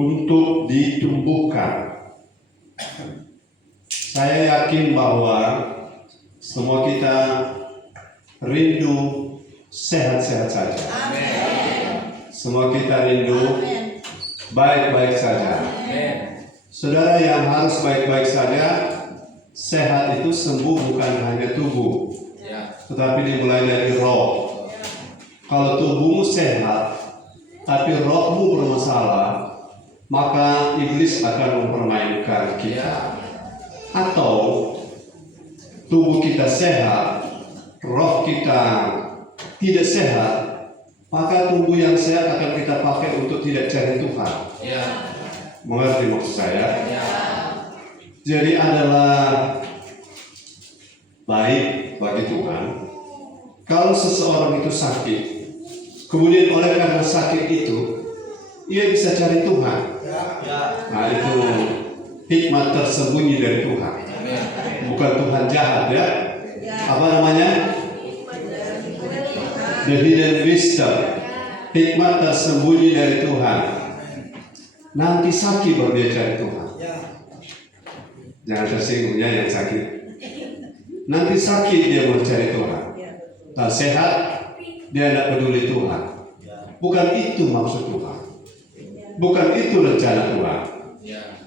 untuk ditumbuhkan. Saya yakin bahwa semua kita rindu sehat-sehat saja. Semua kita rindu baik-baik saja. Saudara, yang harus baik-baik saja, sehat itu sembuh bukan hanya tubuh, tetapi dimulai dari roh. Kalau tubuhmu sehat, tapi rohmu bermasalah, maka iblis akan mempermainkan kita. Atau tubuh kita sehat, roh kita tidak sehat, maka tubuh yang sehat akan kita pakai untuk tidak cari Tuhan. Mengerti maksud saya? Jadi adalah baik bagi Tuhan kalau seseorang itu sakit, kemudian oleh karena sakit itu ia bisa cari Tuhan. Nah, itu hikmat tersembunyi dari Tuhan. Bukan Tuhan jahat, ya. Apa namanya? The hidden wisdom. Hikmat tersembunyi dari Tuhan. Nanti sakit baru dia cari Tuhan. Jangan tersinggung ya yang sakit. Nanti sakit dia mau cari Tuhan. Tak sehat dia tidak peduli Tuhan. Bukan itu maksud Tuhan. Bukan itu rencana Tuhan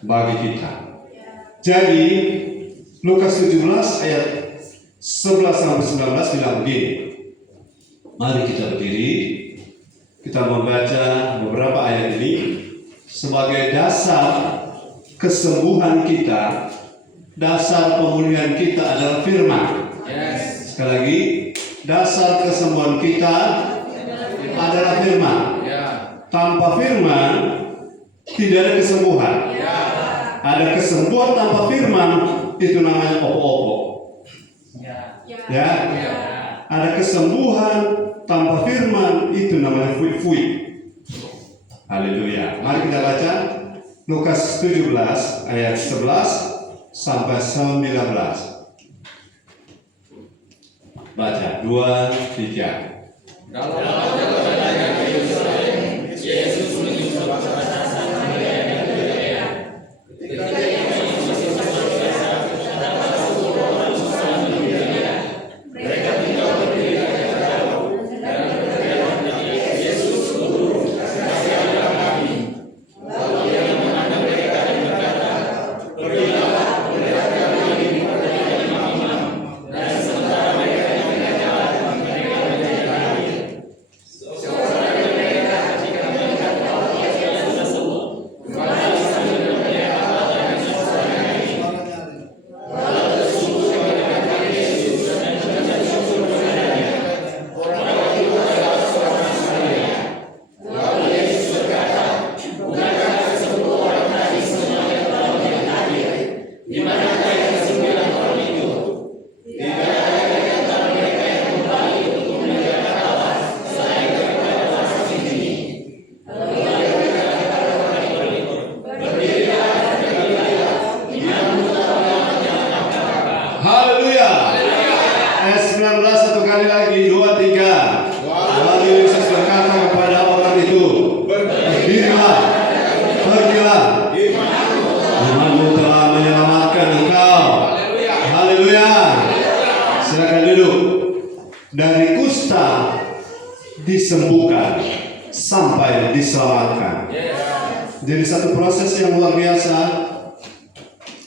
bagi kita. Jadi Lukas 17 ayat 11-19 bilang begini. Mari kita berdiri. Kita membaca beberapa ayat ini sebagai dasar kesembuhan kita. Dasar pemulihan kita adalah firman. Sekali lagi, dasar kesembuhan kita adalah firman. Tanpa firman tidak ada kesembuhan. Ada kesembuhan tanpa firman, itu namanya opo-opo. Ya. Ada kesembuhan tanpa firman, itu namanya fui-fui. Haleluya. Mari kita baca Lukas 17 ayat 11 sampai 19. Baca 2, 3. Yesus menyusul disembuhkan sampai diselamatkan. Jadi satu proses yang luar biasa.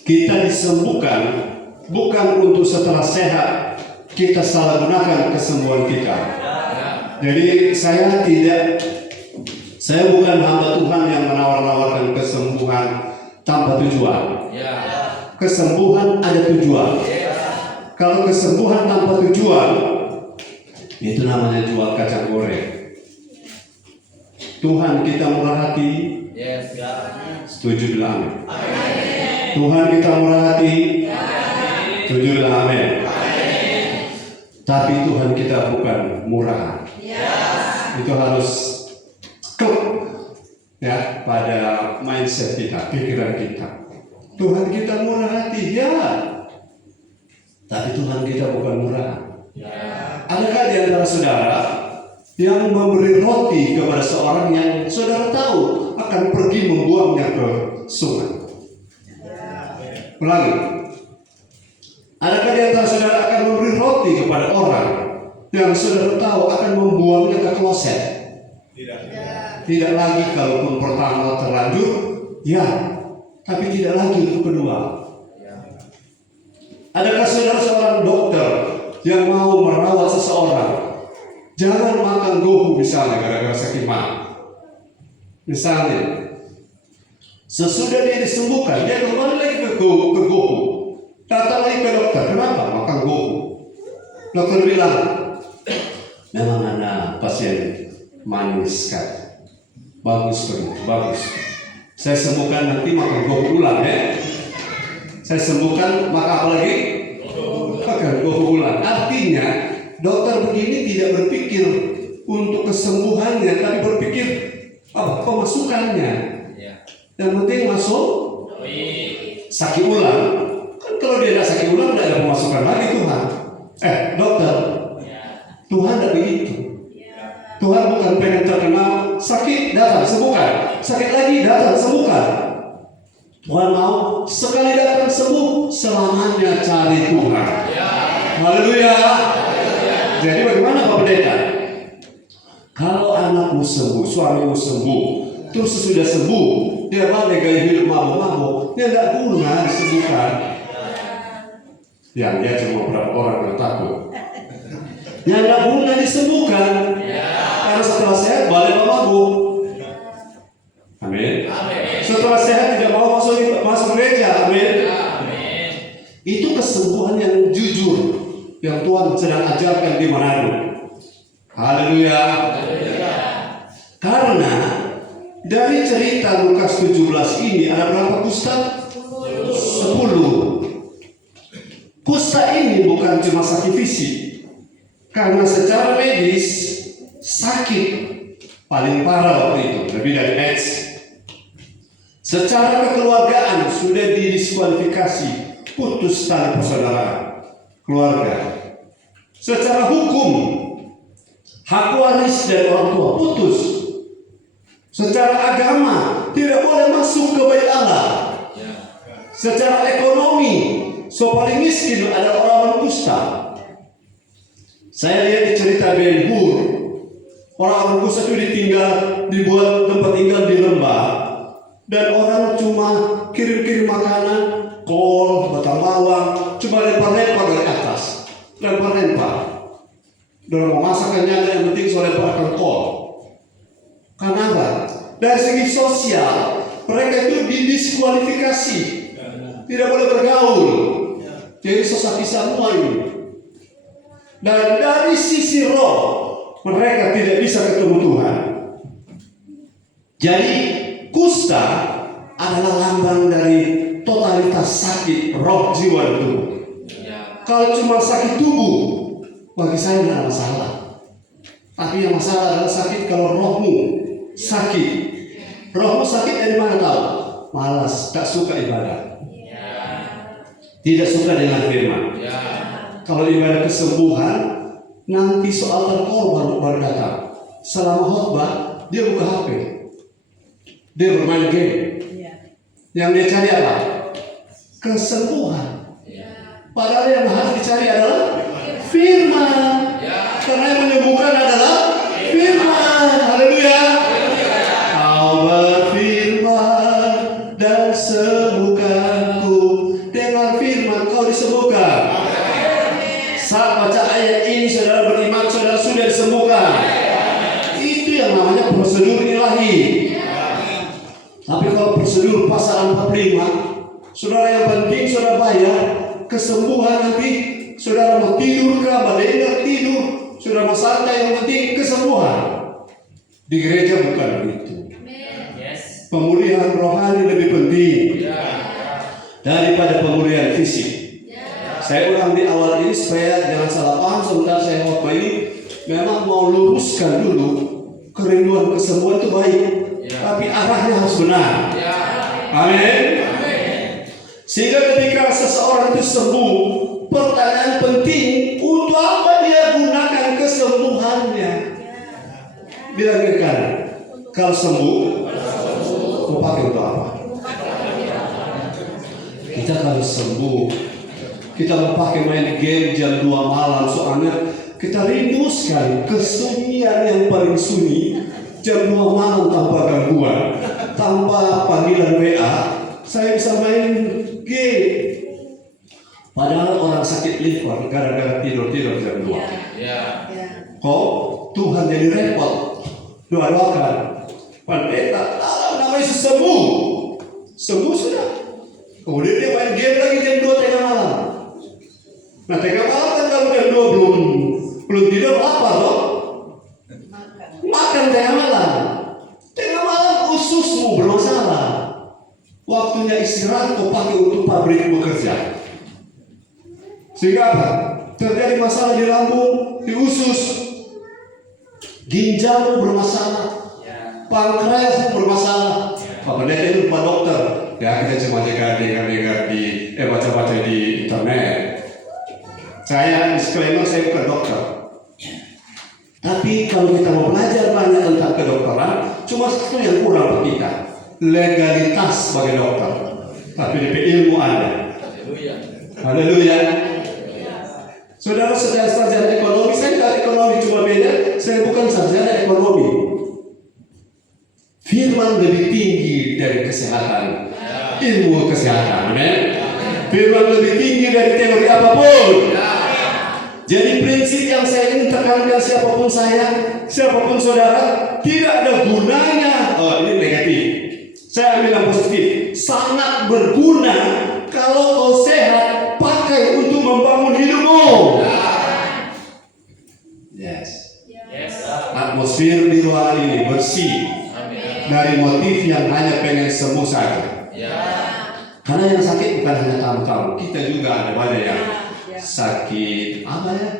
Kita disembuhkan bukan untuk setelah sehat kita salah gunakan kesembuhan kita. Jadi saya bukan hamba Tuhan yang menawar-nawarkan kesembuhan tanpa tujuan. Kesembuhan ada tujuan. Kalau kesembuhan tanpa tujuan, itu namanya jual kacang goreng. Tuhan kita murah hati. Setuju bilang amin. Tuhan kita murah hati. Setuju bilang amin. Tapi Tuhan kita bukan murahan. Itu harus klop ya pada mindset kita, pikiran kita. Tuhan kita murah hati, ya. Tapi Tuhan kita bukan murahan. Adakah di antara saudara yang memberi roti kepada seorang yang saudara tahu akan pergi membuang membuangnya ke sungai. Ulangi. Adakah di antara saudara akan memberi roti kepada orang yang saudara tahu akan membuangnya ke kloset? Tidak lagi kalaupun pertama terlanjur, ya, tapi tidak lagi untuk kedua. Adakah saudara seorang dokter yang mau merawat seseorang, jangan makan gohu misalnya gara-gara sakit mah. Misalnya, sesudah dia disembuhkan, dia kembali lagi ke gohu. Datang lagi ke dokter, kenapa makan gohu? Dokter bilang, memang Anda pasien manis kan, bagus. Saya sembuhkan nanti makan gohu ulang ya. Saya sembuhkan maka apa lagi? Makan gohu ulang. Artinya dokter begini tidak berpikir untuk kesembuhannya, tapi berpikir pemasukannya. Yang penting masuk sakit ulang. Kan kalau dia tidak sakit ulang tidak ada pemasukan lagi Tuhan. Dokter, Tuhan tidak begitu. Tuhan bukan pengen terkenal sakit datang sembuhkan, sakit lagi datang sembuhkan. Tuhan mau sekali datang sembuh, selamanya cari Tuhan. Haleluya. Jadi bagaimana Pak Pendeta? Kalau anakmu sembuh, suamimu sembuh, terus sesudah sembuh dia balik gaya hidup mabuk-mabuk, dia tidak guna disembuhkan. Yang dia cuma berapa orang yang takut. Yang tidak guna disembuhkan. Karena setelah sehat balik mabuk. Amin. Setelah sehat tidak mau masuk gereja. Amin. Itu kesembuhan yang jujur yang Tuhan sedang ajarkan di Manado. Haleluya. Karena dari cerita Lukas 17 ini ada berapa kusta? 10. Kusta ini bukan cuma sakit fisik. Karena secara medis sakit paling parah waktu itu, lebih dari AIDS. Secara kekeluargaan sudah didiskualifikasi, putus tali persaudaraan keluarga. Secara hukum hak waris dari orang tua putus. Secara agama tidak boleh masuk ke bait Allah. Secara ekonomi, so paling miskin adalah orang-orang kusta. Saya lihat di cerita Ben Hur, orang-orang kusta itu dibuat tempat tinggal di lembah, dan orang cuma kirim-kirim makanan, kol, batang bawang, cuma lempar-lempar dari atas, lempar-lempar. Dorang mau masak kenyang, yang penting so lemparkan kol. Kenapa? Dari segi sosial, mereka itu didiskualifikasi, tidak boleh bergaul. Jadi sesat semua ini. Dan dari sisi roh, mereka tidak bisa ketemu Tuhan. Jadi kusta adalah lambang dari totalitas sakit roh, jiwa, dan tubuh. Kalau cuma sakit tubuh, bagi saya tidak ada masalah. Tapi yang masalah adalah sakit kalau rohmu sakit. Rohmu sakit dari mana tahu? Malas, tak suka ibadah. Tidak suka dengan firman. Kalau ibadah kesembuhan, nanti soal terkor baru datang. Selama khotbah, dia buka HP. Dia bermain game. Yang dia cari apa? Kesembuhan. Padahal yang harus dicari adalah firman. Karena yang menyembuhkan adalah firman. Haleluya. Kau berfirman dan sembuhkanku. Dengar firman, kau disembuhkan. Saat baca ayat ini, saudara beriman, saudara sudah disembuhkan. Itu yang namanya prosedur ilahi. Tapi kalau prosedur pasal 45, saudara yang penting saudara bayar, kesembuhan nanti saudara mau tidur ke badannya tidur, saudara mau santai, yang penting kesembuhan. Di gereja bukan begitu. Pemulihan rohani lebih penting daripada pemulihan fisik. Saya ulang di awal ini supaya jangan salah paham sebentar saya khotbah ini. Memang mau luruskan dulu, kerinduan kesembuhan itu baik, tapi arahnya harus benar. Amin. Sehingga ketika seseorang itu sembuh, pertanyaan penting, untuk apa dia gunakan kesembuhannya? Bilang ke kanan, kalau sembuh mau pakai untuk apa? Kita kalau sembuh, kita mau pakai main game jam 2 malam, soalnya kita rindu sekali kesunyian yang paling sunyi. Jam 2 malam tanpa gangguan, tanpa panggilan WA, saya bisa main game. Padahal orang sakit liver gara-gara tidur-tidur jam 2. Kok Tuhan jadi repot? Doa-doakan. Pendeta, nama Yesus sembuh. Sembuh sudah. Kemudian dia main game lagi jam 2 tengah malam. Nah tengah malam kan kalau jam 2 belum tidur apa toh? Makan tengah malam. Tengah malam ususmu bermasalah. Waktunya istirahat kau pakai untuk pabrik bekerja. Sehingga apa? Terjadi masalah di lambung, di usus. Ginjalmu bermasalah. Pankreasmu bermasalah. Pak Pendeta itu Pak Dokter. Ya kita cuma dengar di baca-baca di internet. Saya disclaimer, saya bukan dokter. Tapi kalau kita mau belajar banyak tentang kedokteran, cuma satu yang kurang bagi kita, legalitas sebagai dokter. Tapi DP ilmu ada. Haleluya. Saudara sarjana ekonomi, saya tidak ekonomi, cuma beda. Saya bukan sarjana ekonomi. Firman lebih tinggi dari kesehatan, ilmu kesehatan. Amin. Firman lebih tinggi dari teori apapun. Jadi prinsip yang saya ingin tekankan, siapapun saya, siapapun saudara, tidak ada gunanya. Oh ini negatif. Saya ambil yang positif. Sangat berguna kalau kau sehat, pakai untuk membangun hidupmu. Yes. Atmosfer di ruangan ini bersih dari motif yang hanya pengen sembuh saja. Karena yang sakit bukan hanya tamu-tamu, kita juga ada banyak yang sakit apa ya?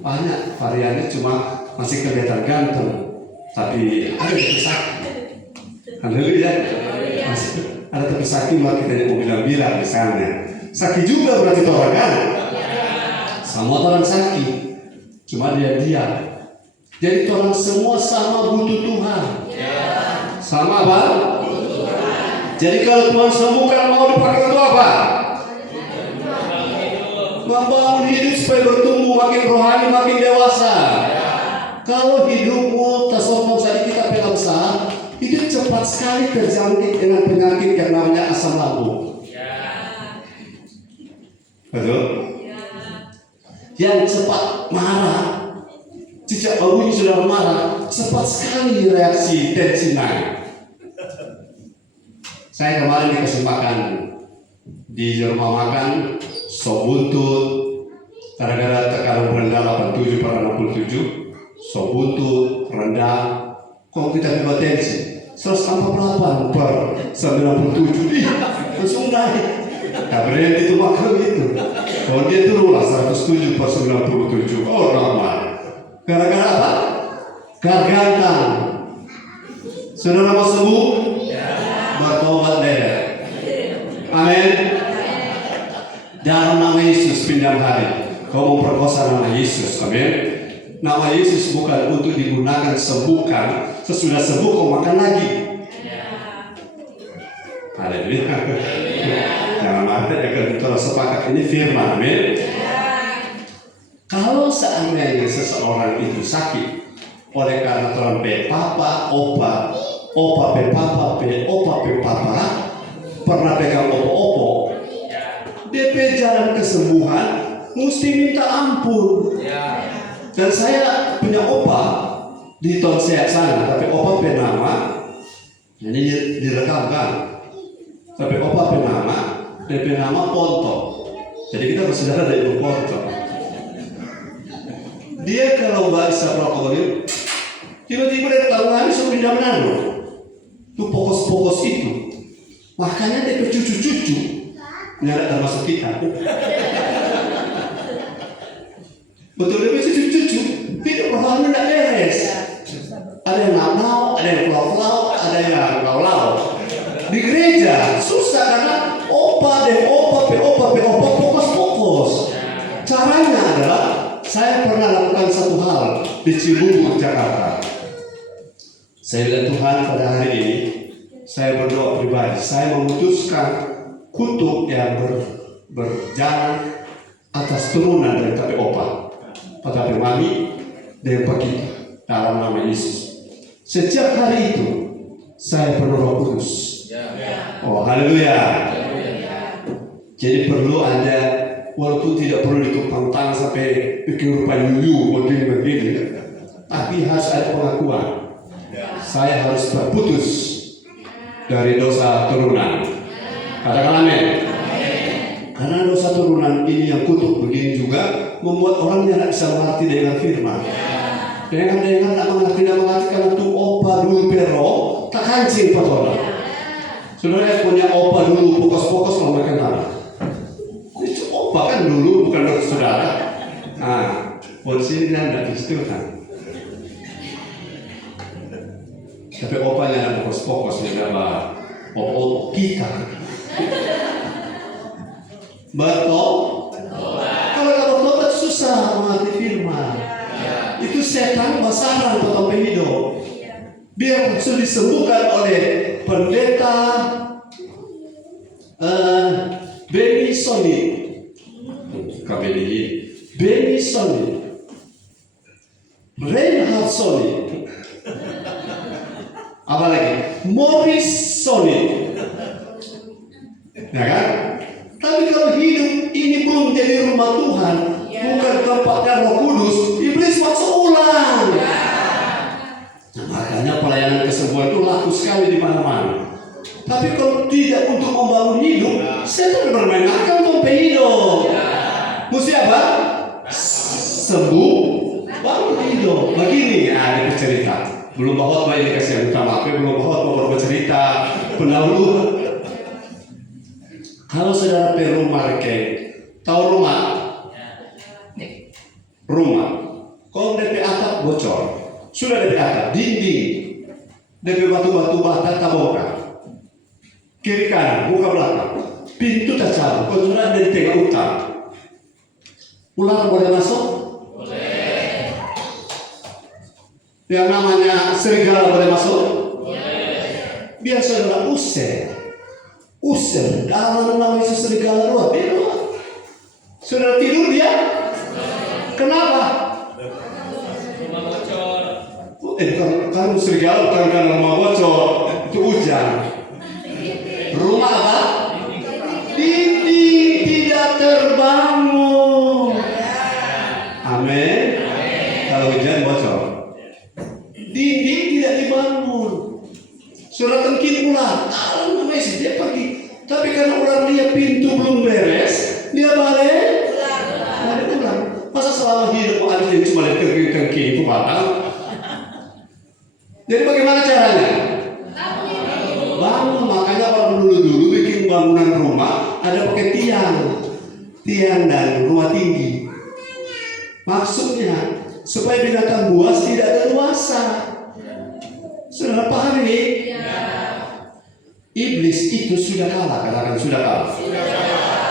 Banyak variannya, cuma masih kelihatan ganteng, tapi ada yang sakit. Haleluya. Ada tapi sakit mah kita mau bilang misalnya. Sakit juga berarti orang kan? Semua orang sakit, cuma dia diam. Jadi orang semua sama butuh Tuhan. Sama apa? Jadi kalau Tuhan sembuhkan mau dipakai untuk apa? Membangun hidup supaya bertumbuh makin rohani, makin dewasa. Kalau hidupmu tersokong saja kita pegang besar, itu cepat sekali terjangkit dengan penyakit yang namanya asam lambung. Betul? Yang cepat marah, jejak baunya sudah marah, cepat sekali reaksi tensi naik. Saya kemarin dikasih makan di rumah makan sop buntut, gara-gara tekanan rendah 87/67, sop buntut, rendah, kok kita hipertensi 148/97, langsung naik. Nah berarti itu makan itu, kalau dia turunlah 107/97, oh normal. Gara-gara apa? Gargantan. Saudara mau sembuh? Bertobat deh. Amin. Dalam nama Yesus pinjam hari. Kau memperkosa nama Yesus. Amin. Nama Yesus bukan untuk digunakan sembuhkan. Sesudah sembuh kau makan lagi. Haleluya. Jangan marah agar kita sepakat ini firman. Amin. Kalau seandainya seseorang itu sakit oleh karena Tuhan papa, opa pe papa, pernah pegang opo, DP jalan kesembuhan mesti minta ampun. Dan saya punya opa di Tonsea sana, tapi opa pe nama, ini direkamkan. Tapi opa pe nama, DP nama Ponto. Jadi kita bersaudara dari Ibu Ponto. Dia kalau bisa rokok, tiba-tiba dia tahu habis pindah menanu. Itu pokos-pokos itu. Makanya dia cucu-cucu nggak termasuk kita. Betul, dia cucu-cucu hidup rohani tidak beres. Ada yang nau, ada yang flau-flau, ada yang lau-lau. Di gereja susah karena opa pokos-pokos. Caranya adalah saya pernah lakukan satu hal di Cibubur, Jakarta. Saya bilang Tuhan pada hari ini saya berdoa pribadi, saya memutuskan kutuk yang berjalan atas turunan dari Tapi Opa, Tapi Mami, dan Pak kita dalam nama Yesus. Sejak hari itu saya penuh Roh Kudus. Oh, haleluya. Jadi perlu Anda, walaupun tidak perlu ditopang tangan sampai bikin rupa yuyu begini-begini, tapi harus ada pengakuan. Saya harus terputus dari dosa turunan. Katakan amin. Karena dosa turunan ini yang kutuk begini juga membuat orang yang tidak bisa mengerti dengan firman. Dengan tidak mengerti karena itu opa dulu pero tak kancing patola. Saudara punya opa dulu pokos-pokos mau makan tanah. Itu opa kan dulu bukan dokter saudara. Nah, polisi ini tidak kan. Tapi opanya ada pokos-pokos yang apa? Opa kita. Betul? Kalau tak betul susah mengerti firman. Itu setan basarang atau hidup. Biar sudah disembuhkan oleh pendeta Benny Sony, KBDI, Benny Sony, Reinhard Sony, apa lagi? Morris Sony, ya kan? Tapi kalau hidup ini belum jadi rumah Tuhan, bukan tempatnya Roh Kudus, iblis masuk ulang. Nah, makanya pelayanan kesembuhan itu laku sekali di mana-mana. Tapi kalau tidak untuk membangun hidup, setan bermain akan sampai hidup. Mesti apa? Sembuh, bangun hidup. Begini ada bercerita. Belum bahwa ini kasih yang utama, belum bahwa bercerita pendahulu. Kalau saudara pergi rumah tahu rumah? Rumah. Kalau DP atap bocor, sudah DP atap, dinding, DP batu-batu bata tabokan, kiri kanan, muka belakang, pintu tak cabut, kotoran dari tengah utang. Ular boleh masuk? Boleh. Yang namanya serigala boleh masuk? Boleh. Biar saudara usir dalam nama Yesus serigala luar biasa. Sudah tidur dia? Kenapa? Rumah bocor. Kan serigala bukan karena rumah bocor, itu hujan. Rumah apa? Dinding tidak terbangun. Amin. Kalau hujan bocor, dinding tidak dibangun. Surat tengkin ular, kalau Yesus dia pergi. Tapi karena ular dia pintu belum beres, dia balik ular. Masa selama hidup ada yang cuma lihat tengkin itu batang? Jadi bagaimana caranya? Bangun. Makanya orang dulu bikin bangunan rumah ada pakai tiang dan rumah tinggi. Maksudnya supaya binatang buas tidak leluasa. Sudah paham ini? Iblis itu sudah kalah, katakan sudah kalah.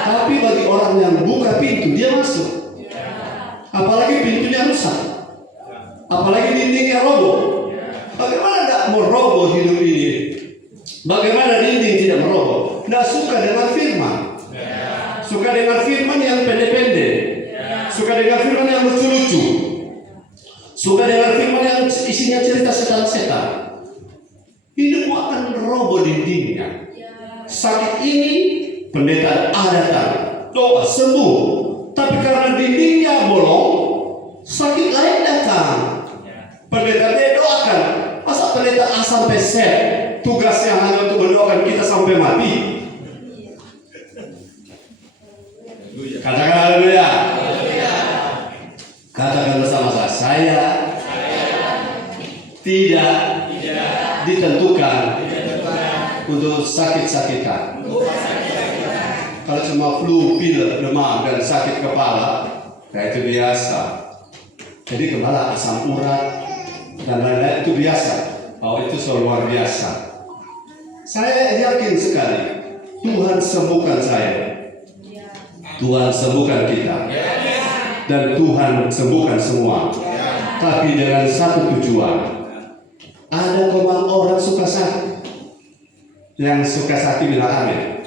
Tapi bagi orang yang buka pintu, dia masuk. Apalagi pintunya rusak, apalagi dindingnya roboh. Bagaimana tidak mau roboh hidup ini? Bagaimana dinding tidak meroboh? Tidak suka dengan firman. Suka dengan firman yang pendek-pendek. Suka dengan firman yang lucu-lucu. Suka dengan firman yang isinya cerita setan-setan. Hidupmu akan roboh dindingnya. Sakit ini pendeta datang, doa sembuh. Tapi karena dindingnya bolong, sakit lain datang. Pendeta dia doakan. Masa pendeta A sampai Z tugasnya hanya untuk mendoakan kita sampai mati? Katakan haleluya. Katakan bersama saya tidak ditentukan untuk sakit-sakitan. Kalau cuma flu, pilek, demam, dan sakit kepala, ya itu biasa. Jadi kepala asam urat dan lain-lain itu biasa. Oh, itu luar biasa. Saya yakin sekali Tuhan sembuhkan saya. Tuhan sembuhkan kita. Dan Tuhan sembuhkan semua. Tapi dengan satu tujuan. Ada memang orang suka sakit. Yang suka sakit bilang amin.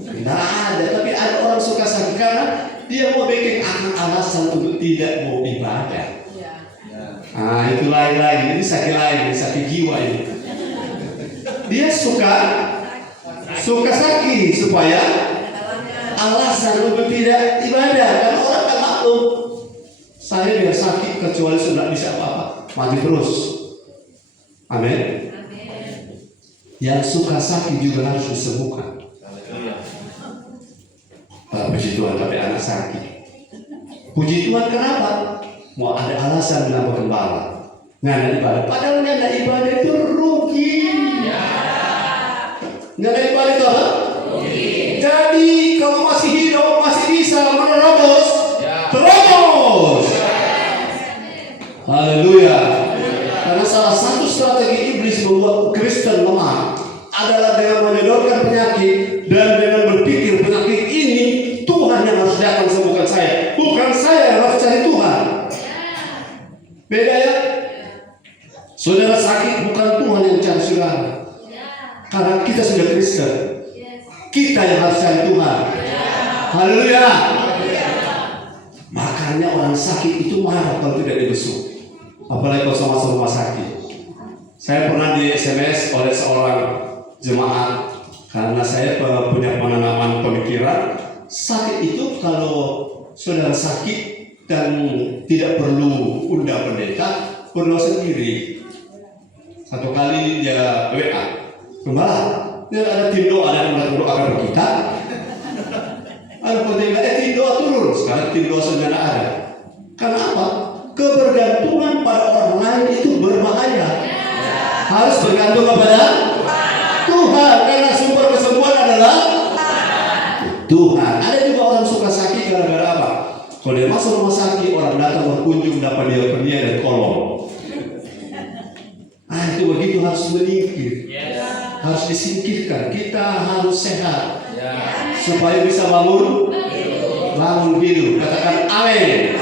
Tidak ada, tapi ada orang suka sakit karena dia mau bikin alasan untuk tidak mau ibadah. Itu lain lagi, ini sakit lain, ini sakit jiwa ini. Dia suka sakit supaya alasan untuk tidak ibadah. Karena orang tak maklum, saya biar sakit kecuali sudah bisa apa-apa, mati terus. Amin. Yang suka sakit juga harus disembuhkan. Puji Tuhan, tapi anak sakit. Puji Tuhan, kenapa? Mau ada alasan kenapa gembala nggak ada ibadah. Padahal nggak ada ibadah itu rugi. Nggak ada ibadah itu apa? Rugi. Jadi kalau masih hidup masih bisa menerobos. Terobos. Haleluya. Karena salah satu strategi iblis membuat Kristen lemah adalah dengan menyodorkan penyakit dan dengan berpikir penyakit ini Tuhan yang harus datang sembuhkan saya, bukan saya yang harus cari Tuhan. Beda ya. Saudara sakit bukan Tuhan yang cari saudara. Karena kita sudah Kristen, kita yang harus cari Tuhan. Haleluya. Makanya orang sakit itu marah kalau tidak dibesuk, apalagi kalau sama rumah sakit. Saya pernah di SMS oleh seorang jemaat karena saya punya penanaman pemikiran sakit itu kalau saudara sakit dan tidak perlu undang pendeta, berdoa sendiri. Satu kali dia WA, gembala, ini ada tim doa, ada yang mendoakan kita. Ada pendeta, tim doa turun. Sekarang tim doa saudara ada. Karena apa? Kebergantungan pada orang lain itu berbahaya. Harus bergantung kepada Tuhan, karena sumber kesembuhan adalah Tuhan. Ada juga orang suka sakit gara-gara apa? Kalau dia masuk rumah sakit, orang datang berkunjung dapat dia pernia dan kolong. Itu begitu harus menyingkir, harus disingkirkan. Kita harus sehat supaya bisa bangun hidup. Katakan amin.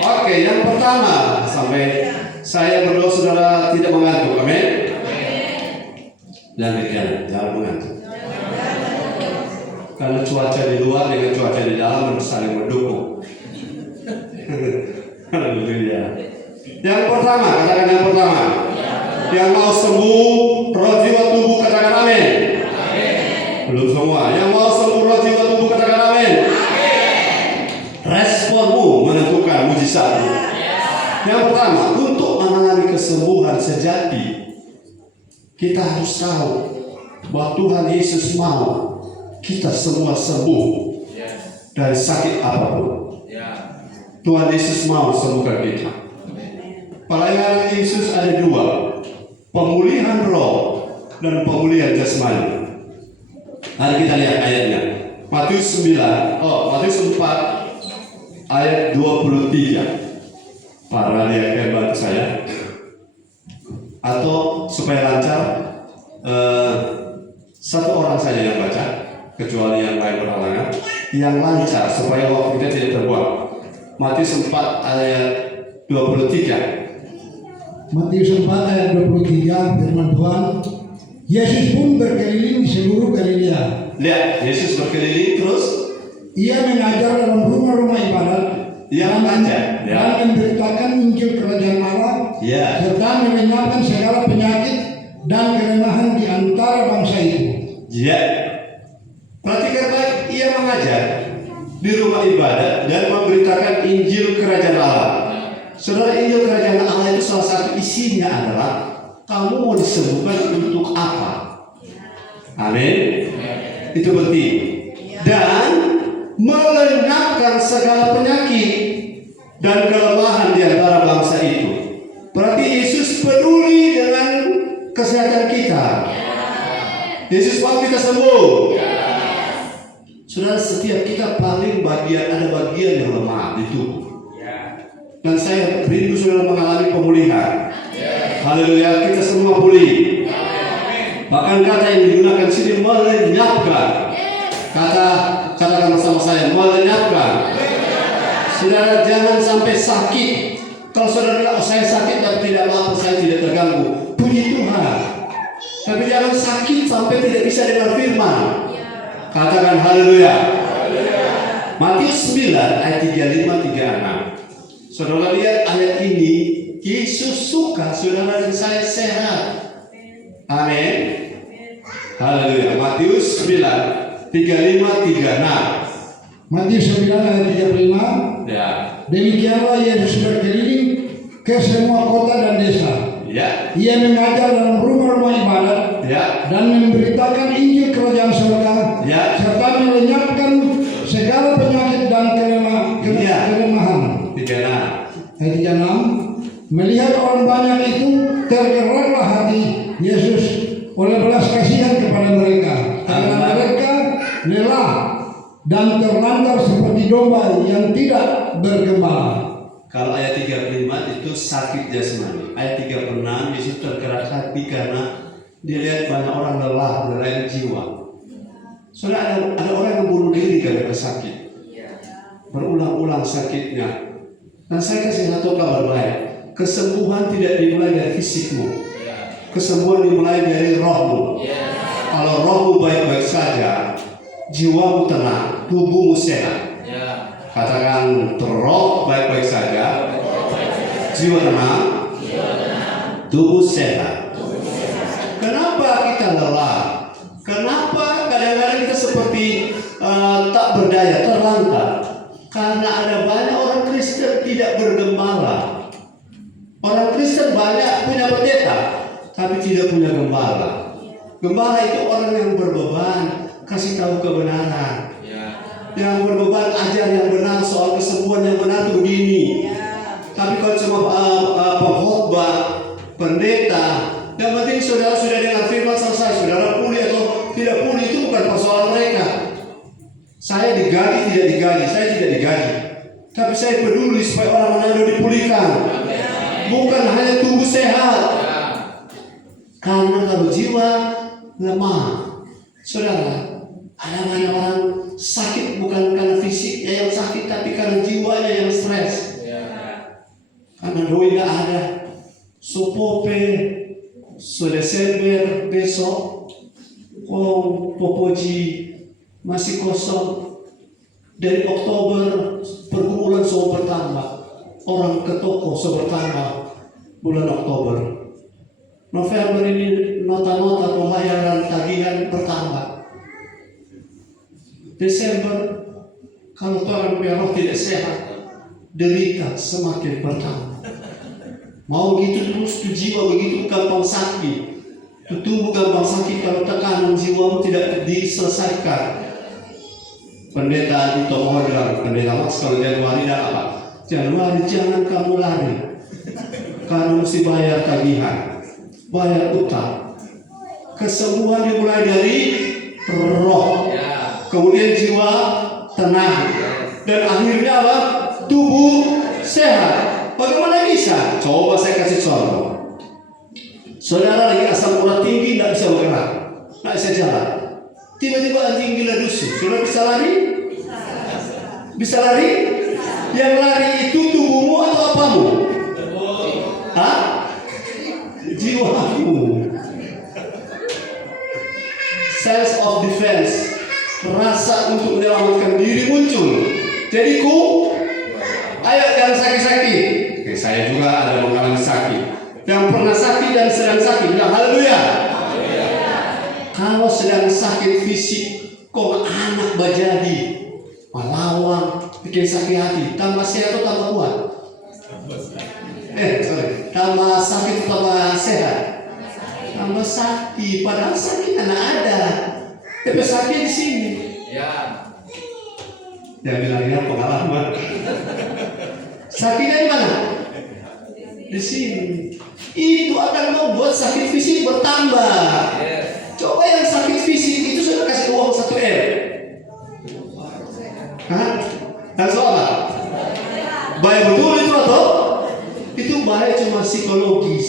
Oke, yang pertama sampai saya berdoa saudara tidak mengantuk. Amin. Jangan mengantuk. Karena cuaca di luar dengan cuaca di dalam saling mendukung. Haleluya. Yang pertama, katakan yang pertama. Yang mau sembuh roh jiwa tubuh, katakan amin. Belum semua. Yang mau sembuh roh jiwa tubuh, katakan amin. Responmu menentukan mujizatmu. Yang pertama, untuk mengalami kesembuhan sejati, kita harus tahu bahwa Tuhan Yesus mau kita semua sembuh dari sakit apapun. Tuhan Yesus mau sembuhkan kita. Pelayanan Yesus ada dua, pemulihan roh dan pemulihan jasmani. Mari kita lihat ayatnya. Matius 4 ayat 23. Para lihat bantu saya. Atau supaya lancar, satu orang saja yang baca, kecuali yang lain berhalangan. Yang lancar supaya waktu kita tidak terbuang. Matius 4 ayat 23. Matius 4 ayat 23, firman Tuhan, Yesus pun berkeliling di seluruh Galilea. Lihat, Yesus berkeliling terus. Ia mengajar dalam rumah-rumah ibadat. Ia mengajar, dan memberitakan Injil Kerajaan Allah, serta melenyapkan segala penyakit dan kerenahan di antara bangsa itu. Perhatikan baik, ia mengajar di rumah ibadat dan memberitakan Injil Kerajaan Allah. Saudara, Injil Kerajaan Allah itu salah satu isinya adalah kamu mau disembuhkan untuk apa? Amin. Itu penting. Dan melenyapkan segala penyakit dan kelemahan di antara bangsa itu. Berarti Yesus peduli dengan kesehatan kita. Yesus mau kita sembuh. Saudara, setiap kita paling ada bagian yang lemah di tubuh. Dan saya rindu saudara mengalami pemulihan. Haleluya, kita semua pulih. Bahkan kata yang digunakan sini melenyapkan. Katakan bersama saya, melenyapkan. Saudara, jangan sampai sakit. Kalau saudara bilang, saya sakit tapi tidak apa-apa, saya tidak terganggu. Puji Tuhan. Tapi jangan sakit sampai tidak bisa dengar firman. Katakan haleluya. Matius 9 ayat 35-36. Saudara lihat ayat ini, Yesus suka saudara dan saya sehat. Amin. Haleluya. Matius 9 35-36. Matius 9 ayat 35. Ya. Demikianlah Yesus berkeliling ke semua kota dan desa. Ya. Ia mengajar dalam rumah-rumah ibadat, Ya. dan memberitakan Injil Kerajaan Surga, Ya. serta melenyapkan segala penyakit dan kelemahan. 36. Ayat 36. Melihat orang banyak itu, tergeraklah hati Yesus oleh belas kasihan kepada mereka, karena mereka lelah dan terlantar seperti domba yang tidak bergembala. Kalau ayat 35 itu sakit jasmani. Ayat 36 Yesus tergerak hati karena dia lihat banyak orang lelah jiwa. Soalnya ada orang yang bunuh diri karena sakit. Berulang-ulang sakitnya. Dan saya kasih satu kabar baik. Kesembuhan tidak dimulai dari fisikmu. Kesembuhan dimulai dari rohmu. Kalau rohmu baik-baik saja, jiwamu tenang, tubuhmu sehat. Katakan roh baik-baik saja, jiwa tenang, tubuh sehat. Kenapa kita lelah? Kenapa kadang-kadang kita seperti tak berdaya, terlantar? Karena ada banyak orang Kristen tidak bergembala. Orang Kristen banyak punya pendeta, tapi tidak punya gembala. Gembala itu orang yang berbeban, kasih tahu kebenaran. Yang berbeban ajar yang benar, soal kesembuhan yang benar itu begini. Tapi kalau cuma pengkhotbah, pendeta, yang penting saudara sudah dengar firman selesai, saudara pulih atau tidak pulih itu bukan persoalan mereka. Saya digaji tidak digaji, saya tidak digaji. Tapi saya peduli supaya orang Manado dipulihkan. Bukan hanya tubuh sehat. Karena kalau jiwa lemah, saudara, ada banyak orang sakit bukan karena fisiknya yang sakit, tapi karena jiwanya yang stres. Karena doi tidak ada. Sopope, so Desember besok, Popoji masih kosong. Dari Oktober pergumulan so bertambah. Orang ke toko so bertambah bulan Oktober. November ini nota-nota pembayaran tagihan bertambah. Desember, kalau Tuhan roh tidak sehat, derita semakin bertambah. Mau gitu terus, tuh jiwa begitu gampang sakit, tuh tubuh gampang sakit kalau tekanan jiwamu tidak diselesaikan. Pendeta itu mau bilang, pendeta Mas kalau Januari dah apa? Januari jangan kamu lari, karena mesti bayar tagihan, bayar utang. Kesembuhan dimulai dari roh. Kemudian jiwa tenang, dan akhirnya apa? Tubuh sehat. Bagaimana bisa? Coba saya kasih contoh. Saudara lagi asam urat tinggi, tidak bisa bergerak, tidak bisa jalan. Tiba-tiba anjing gila dusu. Saudara bisa lari? Bisa lari? Yang lari itu tubuhmu atau apamu? Hah? Jiwamu. Sense of defense, rasa untuk menyelamatkan diri muncul. Jadi ayo jangan sakit-sakit. Oke, saya juga ada mengalami sakit. Yang pernah sakit dan sedang sakit, bilang haleluya. Kalau sedang sakit fisik, kok anak bajadi, melawan, bikin sakit hati, tambah sehat atau tambah kuat? Tambah sakit atau tambah sehat? Tambah sakit, padahal sakit anak ada. Tapi sakit di sini. Dia bilang pengalaman. Sakitnya di mana? Di sini. Itu akan membuat sakit fisik bertambah. Coba yang sakit fisik itu sudah kasih uang 1 M. Hah? Dan soal baik betul itu atau? Itu baik cuma psikologis.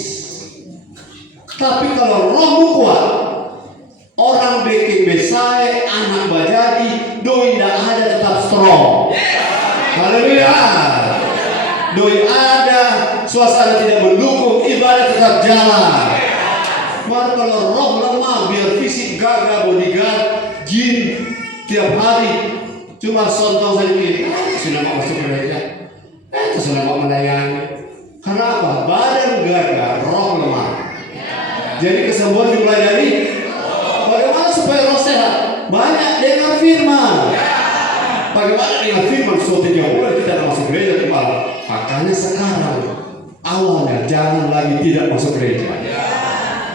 Tapi kalau rohmu kuat, orang bikin besai, anak bajadi, doi tidak ada tetap strong. Haleluya. Doi ada, suasana tidak mendukung, ibadah tetap jalan. Maka Sementara kalau roh lemah, biar fisik gagah, bodyguard, jin tiap hari cuma sontong sedikit, sudah mau masuk gereja, itu sudah mau melayani. Kenapa? Badan gagah, roh lemah. Jadi kesembuhan dimulai dari bagaimana supaya roh sehat? Banyak dengar firman. Bagaimana dengan firman? So 3 bulan kita masuk gereja kepala. Makanya sekarang awalnya jangan lagi tidak masuk gereja.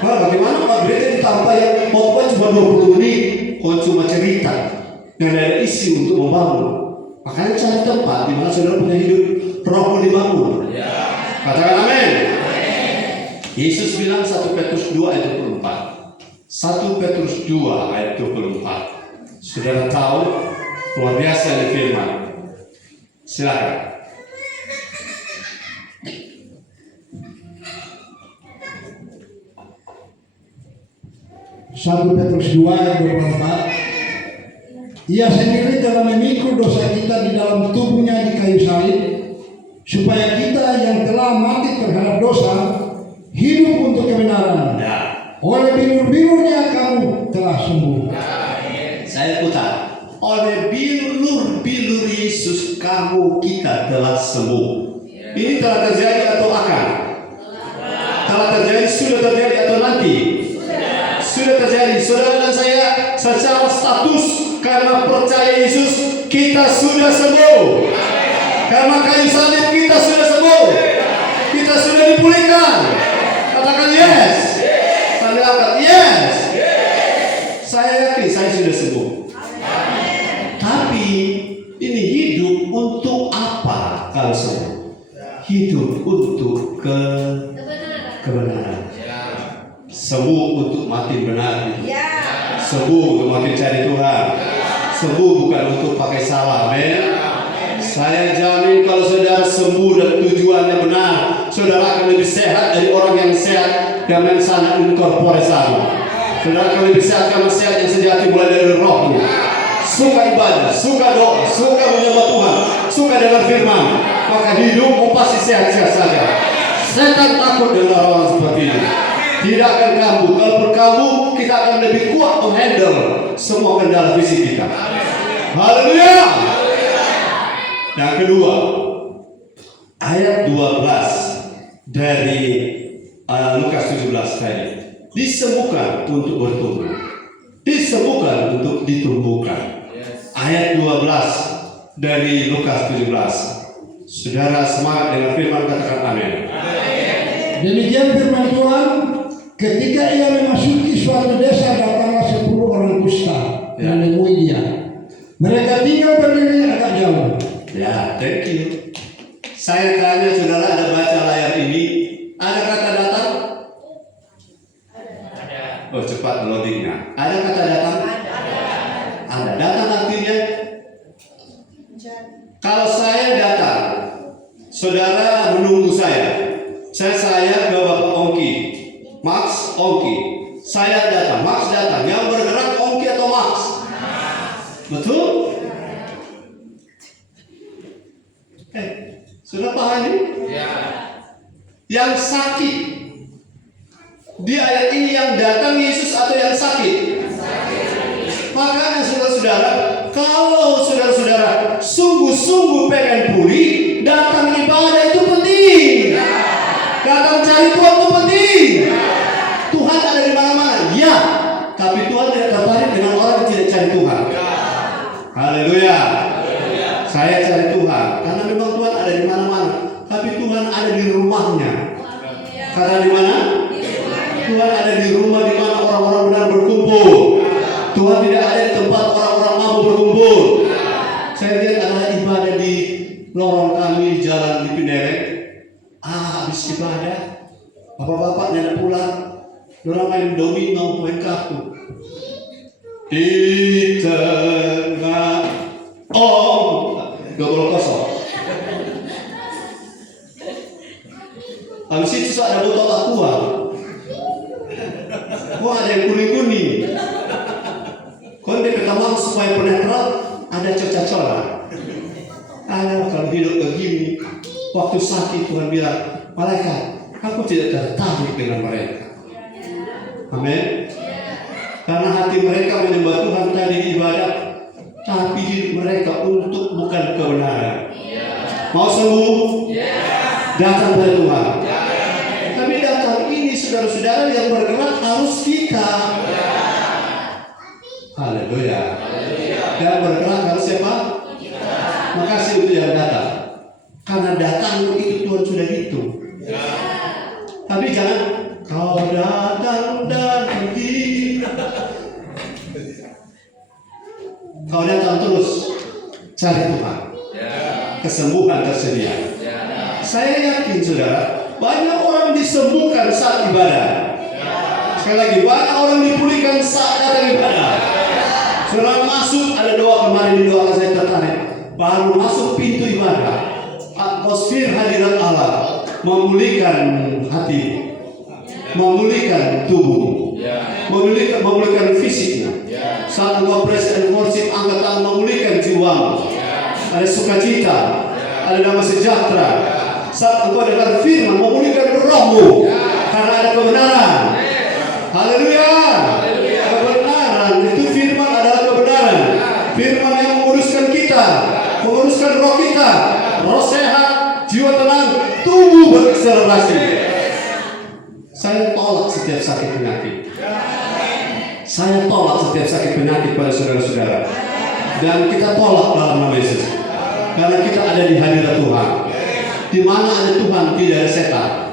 Nah, bagaimana Pak gereja ditambah yang khotbah cuma 20 menit, kok cuma cerita dan ada isi untuk membangun. Makanya cari tempat di mana saudara punya hidup roh dibangun. Katakan amin. Yesus bilang 1 Petrus 2 ayat 24. 1 Petrus 2 ayat 24. Saudara tahu luar biasa di firman. Silakan. Satu Petrus 2 ayat 24. Ia sendiri telah memikul dosa kita di dalam tubuhnya di kayu salib, supaya kita yang telah mati terhadap dosa hidup untuk kebenaran. Oleh bilur-bilurnya kamu telah sembuh. Saya putar. Oleh bilur-bilur Yesus kamu kita telah sembuh. Ini telah terjadi atau akan? Telah terjadi, sudah terjadi atau nanti? Sudah terjadi. Saudara dan saya secara status karena percaya Yesus kita sudah sembuh. Karena kayu salib kita sudah sembuh. Kita sudah dipulihkan. Katakan yes. Sambil angkat yes. Saya yakin saya sudah sembuh. Tapi ini hidup untuk apa kalau sembuh? Hidup untuk kebenaran. Sembuh untuk makin benar. Sembuh untuk makin cari Tuhan. Sembuh bukan untuk pakai salah. Amin. Saya jamin kalau saudara sembuh dan tujuannya benar, saudara akan lebih sehat dari orang yang sehat dan yang sangat incorpore sana. Saudara akan lebih sehat karena sehat yang sejati mulai dari rohmu. Suka ibadah, suka doa, suka menyembah Tuhan, suka dengar firman, maka hidupmu pasti sehat-sehat saja. Setan takut dengan orang seperti ini. Tidak akan kambuh. Kalau berkambuh, kita akan lebih kuat menghandle semua kendala fisik kita. Haleluya. Yang kedua, ayat 12 dari Lukas 17 tadi. Disembuhkan untuk bertumbuh. Disembuhkan untuk ditumbuhkan. Ayat 12 dari Lukas 17. Saudara semangat dengan firman, katakan amin. Demikian firman Tuhan. Ketika ia memasuki suatu desa, datanglah 10 orang kusta menemui dia. Mereka tinggal berdiri agak jauh. Ya, thank you. Saya tanya saudara, ada baca layar ini, ada kata datang? Ada. Oh, cepat loadingnya. Ada kata datang? Ada. Datang artinya? Kalau saya datang, saudara menunggu saya ke Bapak Ongki, Max Ongki. Saya datang, Max datang. Yang bergerak Ongki atau Max? Betul? Sudah paham ini? Ya. Yang sakit di ayat ini yang datang Yesus atau yang sakit? Makanya saudara-saudara, kalau saudara-saudara sungguh-sungguh pengen pulih, datang ibadah itu penting. Datang cari Tuhan itu penting. Tuhan ada di mana-mana, ya. Tapi Tuhan tidak tertarik dengan orang yang tidak cari Tuhan. Haleluya. Saya cari Tuhan karena memang Tuhan ada di mana-mana. Tapi Tuhan ada di rumahnya. Karena di mana? Tuhan ada di rumah di mana orang-orang benar berkumpul. Tuhan tidak ada di tempat orang-orang mampu berkumpul. Saya lihat ada ibadah di lorong kami jalan di Pinderek. Habis ibadah, bapak-bapak nenek pulang, orang main domino, main kartu. Di tengah gol kosong. Habis itu ada botol aqua. Wah, ada yang kuning-kuning. Kalau dia pertama supaya penetral, ada coca-cola. Kalau hidup begini, waktu sakit Tuhan bilang, malaikat, aku tidak tertarik dengan mereka. Amin. Karena hati mereka menyembah Tuhan tadi ibadah, tapi hidup mereka untuk bukan kebenaran. Mau sembuh? Datang pada Tuhan. Tapi datang ini saudara-saudara yang bergerak harus kita. Haleluya. Yang bergerak harus siapa? Makasih untuk yang datang. Karena datang itu Tuhan sudah hitung. Tapi jangan kau datang dan pergi. Kau datang terus cari Tuhan. Kesembuhan tersedia. Saya yakin saudara, banyak orang disembuhkan saat ibadah. Sekali lagi, banyak orang dipulihkan saat datang ibadah. Setelah masuk, ada doa kemarin di doa saya tertarik. Baru masuk pintu ibadah, atmosfer hadirat Allah memulihkan hati, memulihkan tubuh, memulihkan fisiknya. Saat engkau praise and worship, angkat tangan memulihkan jiwamu. Ada sukacita, ada damai sejahtera. Saat engkau dengar firman, memulihkan rohmu, karena ada kebenaran. Haleluya. Kebenaran itu firman adalah kebenaran. Firman yang menguruskan kita, menguruskan roh kita, roh sehat, jiwa tenang, tubuh berakselerasi. Saya tolak setiap sakit penyakit. Saya tolak setiap sakit penyakit pada saudara-saudara. Dan kita tolak dalam nama Yesus. Karena kita ada di hadirat Tuhan. Di mana ada Tuhan tidak ada setan.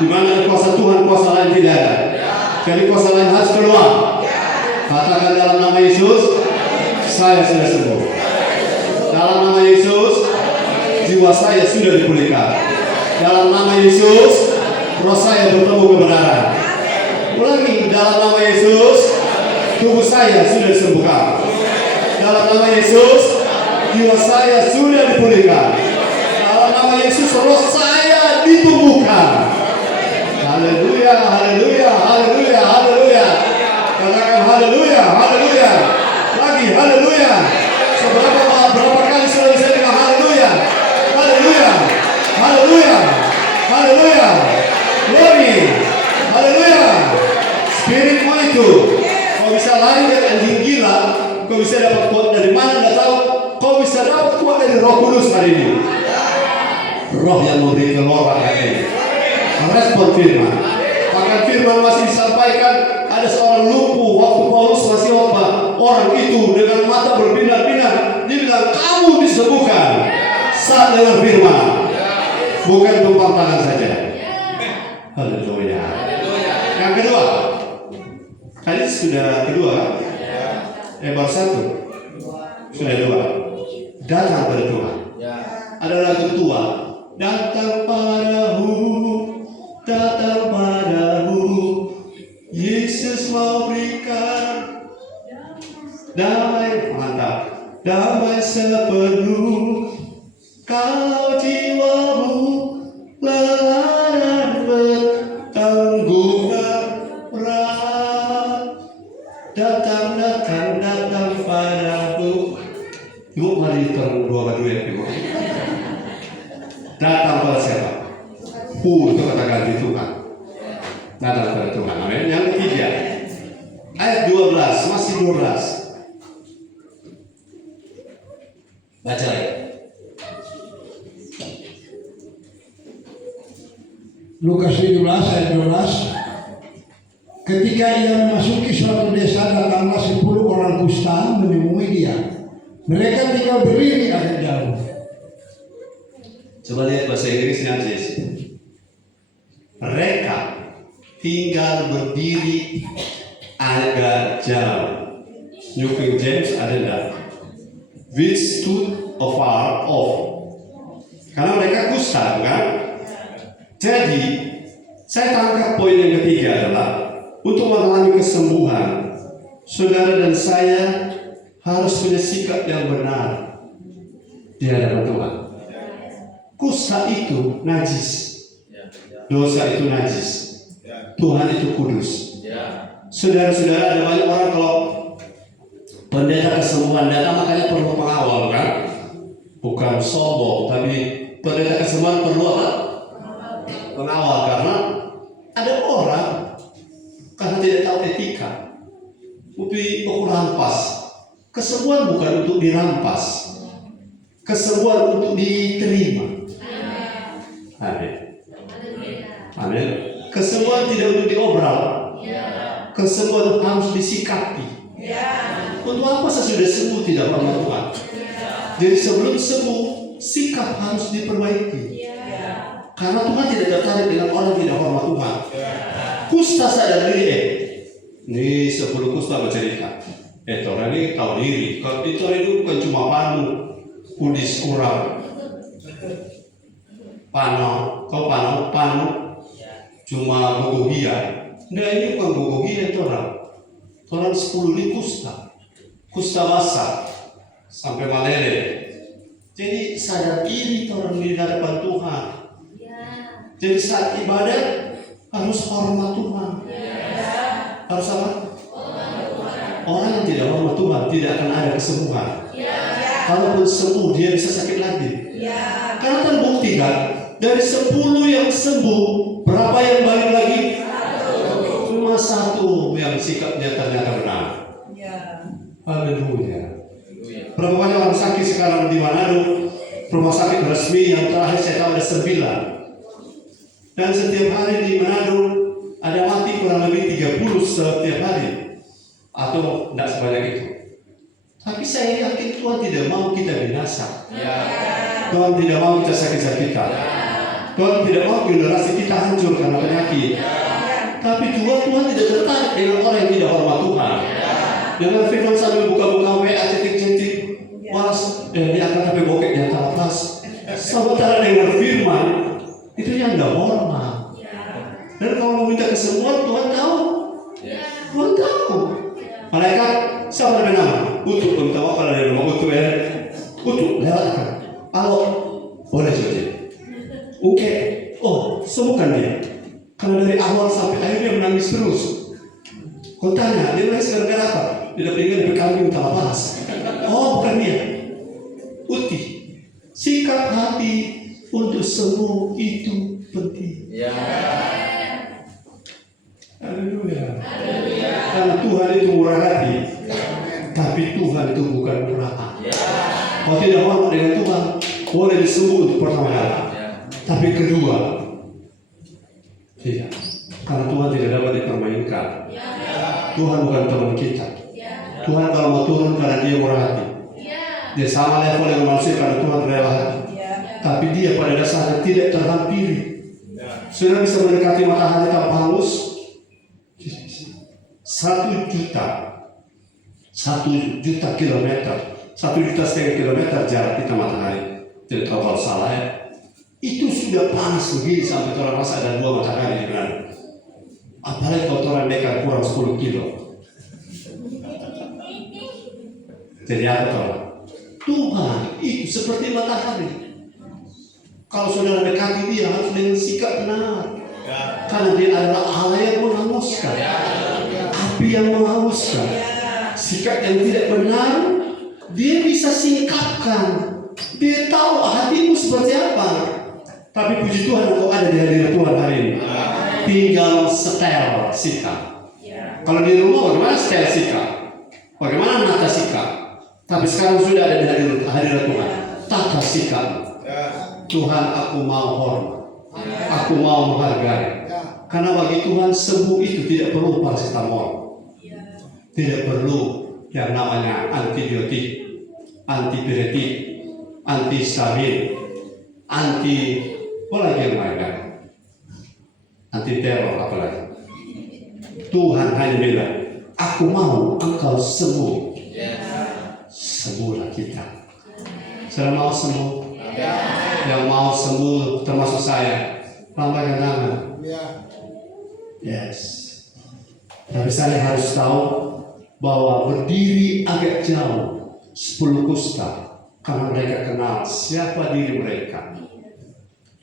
Di mana ada kuasa Tuhan, kuasa lain tidak ada. Jadi kuasa lain harus keluar. Katakan dalam nama Yesus, saya sudah sembuh. Dalam nama Yesus, jiwa saya sudah dipulihkan. Dalam nama Yesus, roh saya bertemu kebenaran. Ulangi, dalam nama Yesus, tubuh saya sudah disembuhkan. Dalam nama Yesus, jiwa saya sudah dipulihkan. Dalam nama Yesus, roh saya ditumbuhkan. Haleluya, haleluya, haleluya, haleluya. Katakan haleluya, haleluya. Lagi haleluya. Berapa kali sudah bisa dengar haleluya, haleluya, haleluya, haleluya. Glory, haleluya. Spiritmu itu, kau bisa lari dari anjing gila, kau bisa dapat kuat dari mana tidak tahu. Kau bisa dapat kuat dari Roh Kudus hari ini. Roh yang memberi keluar hari ini. Respon firman. Bahkan firman masih disampaikan, ada seorang lumpuh waktu Paulus masih khotbah. Orang itu dengan mata berbinar-binar, dia bilang kamu disembuhkan saat dengar firman, bukan tumpang tangan saja. Haleluya. Yang kedua, tadi sudah kedua, baru satu, sudah dua. Datang pada Tuhan. Ada lagu tua. Datang padamu, datang padamu, Yesus mau berikan damai, mantap, damai sepenuh. Kalau jiwamu lelah dan bertanggungan berat, datang, datang, datang padamu. Ibu mari terang dua duet ibu. Datang pada siapa? Itu katakan di Tuhan. Datang pada Tuhan. Amin. Yang ketiga, ayat 12, masih 12. Baca lagi. Lukas 17 ayat 12. Ketika ia memasuki suatu desa, datanglah 10 orang kusta menemui dia. Mereka tinggal berdiri agak jauh. Coba lihat bahasa Inggrisnya, Sis. Mereka tinggal berdiri agak jauh. New King James ada enggak? Which stood afar off. Karena mereka kusta, kan? Jadi, saya tangkap poin yang ketiga adalah untuk mengalami kesembuhan, saudara dan saya harus punya sikap yang benar di hadapan Tuhan. Kusta itu najis, dosa itu najis, Tuhan itu kudus. Saudara-saudara, ada banyak orang kalau pendeta kesembuhan datang makanya perlu pengawal, kan? Bukan sombong, tapi pendeta kesembuhan perlu apa? Pengawal, karena ada orang karena tidak tahu etika. Upi aku rampas. Kesembuhan bukan untuk dirampas. Kesembuhan untuk diterima. Amin. Amin. Kesembuhan tidak untuk diobral. Kesembuhan harus disikapi. Untuk apa saya sudah sembuh tidak hormat Tuhan? Jadi sebelum sembuh, sikap harus diperbaiki. Karena Tuhan tidak tertarik dengan orang yang tidak hormat Tuhan. Kusta sadar diri, ini 10 kusta bercerita. Orang ini tahu diri. Kalau itu bukan cuma panu, kudis kurang, panu, cuma gogogia. Nah ini bukan gogogia orang 10 ini kusta basah sampai malele. Jadi sadar diri orang di hadapan Tuhan. Jadi saat ibadat harus hormat Tuhan. Harus apa? Orang yang tidak hormat Tuhan tidak akan ada kesembuhan. Kalaupun sembuh dia bisa sakit lagi. Karena terbukti kan dari 10 yang sembuh berapa yang balik lagi? Cuma 1 yang sikapnya ternyata benar. Haleluya. Berapa banyak orang sakit sekarang di Manado? Rumah sakit resmi yang terakhir saya tahu ada 9. Dan setiap hari di Manado ada mati kurang lebih 30 setiap hari. Atau tidak sebanyak itu. Tapi saya yakin Tuhan tidak mau kita binasa. Tuhan tidak mau kita sakit-sakitan. Tuhan tidak mau generasi kita hancur karena penyakit. Tapi Tuhan tidak tertarik dengan orang yang tidak hormat Tuhan. Dengan firman sambil buka-buka WA cetik-cetik, walas, dia akan sampai bokek di atas atas. Sementara dengan firman itu yang tidak hormat. Dan kalau mau minta kesembuhan, Tuhan tahu. Tuhan tahu. Malaikat siapa namanya? Utuk, minta maaf kalau dari rumah Utuk ya. Utuk, lewatkan. Halo, boleh saja. Oke, sembuhkan dia. Karena dari awal sampai akhir dia menangis terus. Kau tanya, dia menangis gara-gara apa? Dia pengen berkambing tak lepas. Bukan dia. Uti. Sikap hati untuk sembuh itu penting. Haleluya. Karena Tuhan itu murah hati. Tapi Tuhan itu bukan murah hati. Kalau tidak hormat dengan Tuhan, boleh disembuh untuk pertama kali. Tapi kedua, tidak. Karena Tuhan tidak dapat dipermainkan. Tuhan bukan teman kita. Tuhan kalau mau turun karena dia murah hati. Dia sama level dengan manusia karena Tuhan rela hati. Tapi dia pada dasarnya tidak terhampiri. Sudah bisa mendekati matahari tanpa hangus. 1 juta kilometer, 1,5 juta kilometer jarak kita matahari. Tidak tahu kalau salah ya. Itu sudah panas begini sampai orang masa ada 2 matahari di mana. Apalagi kalau orang dekat kurang 10 kilo. Jadi apa Tuhan? Tuhan itu seperti matahari. Kalau saudara dekati dia harus dengan sikap benar. Karena dia adalah Allah yang menghanguskan. Api yang menghanguskan. Sikap yang tidak benar, dia bisa singkapkan. Dia tahu hatimu seperti apa. Tapi puji Tuhan engkau ada di hadirat Tuhan hari ini. Tinggal setel sikap. Kalau di rumah bagaimana setel sikap? Bagaimana nata sikap? Tapi sekarang sudah ada di hadirat Tuhan. Tata sikap. Tuhan, aku mau hormat. Aku mau menghargai. Karena bagi Tuhan sembuh itu tidak perlu paracetamol. Tidak perlu yang namanya antibiotik, antipiretik, antihistamin, apa lagi yang lainnya? Anti teror apa lagi? Tuhan hanya bilang, aku mau engkau sembuh. Sembuhlah kita. Saya mau sembuh. Yang mau sembuh termasuk saya. Lambaikan tangan. Yes. Tapi saya harus tahu bahwa berdiri agak jauh 10 kusta karena mereka kenal siapa diri mereka.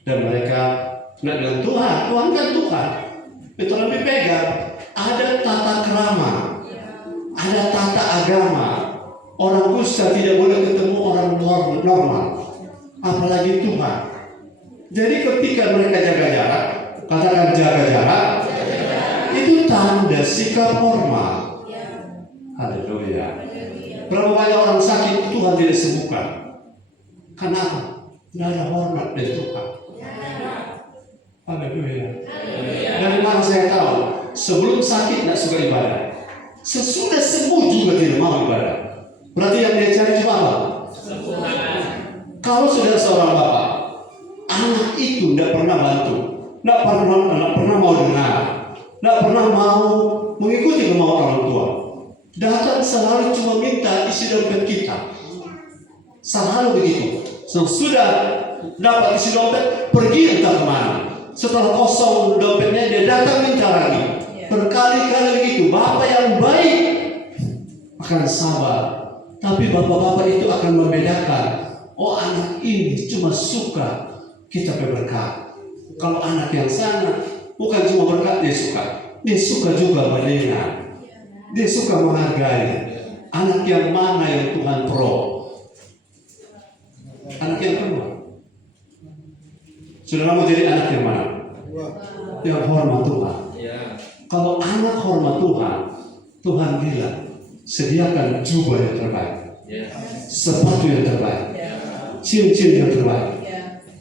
Dan mereka tidak dengan Tuhan. Tuhan kan Tuhan. Itu lebih pegang. Ada tata krama. Ada tata agama. Orang kusta tidak boleh ketemu orang normal. Apalagi Tuhan. Jadi ketika mereka jaga jarak, katakan jaga jarak, itu tanda sikap hormat. Haleluya. Berapa banyak orang sakit Tuhan tidak sembuhkan? Kenapa? Tidak ada hormat dari Tuhan. Haleluya. Dari mana saya tahu? Sebelum sakit tidak suka ibadah. Sesudah sembuh juga tidak mau ibadah. Berarti yang dia cari cuma apa? Kalau sudah seorang bapak, anak itu tidak pernah bantu, tidak pernah mau dengar, tidak pernah mau mengikuti kemauan orang tua. Datang selalu cuma minta isi dompet kita. Selalu begitu. Sudah dapat isi dompet, pergi entah kemana. Setelah kosong dompetnya, dia datang minta lagi. Berkali-kali begitu. Bapak yang baik akan sabar. Tapi bapak-bapak itu akan membedakan. Oh, anak ini cuma suka kita berkat. Kalau anak yang sana bukan cuma berkat, dia suka juga mendengar. Dia suka menghargai. Anak yang mana yang Tuhan pro? Anak yang kedua. Saudara mau jadi anak yang mana? Yang hormat Tuhan. Kalau anak hormat Tuhan, Tuhan bilang sediakan jubah yang terbaik, sepatu yang terbaik, cincin yang terbaik,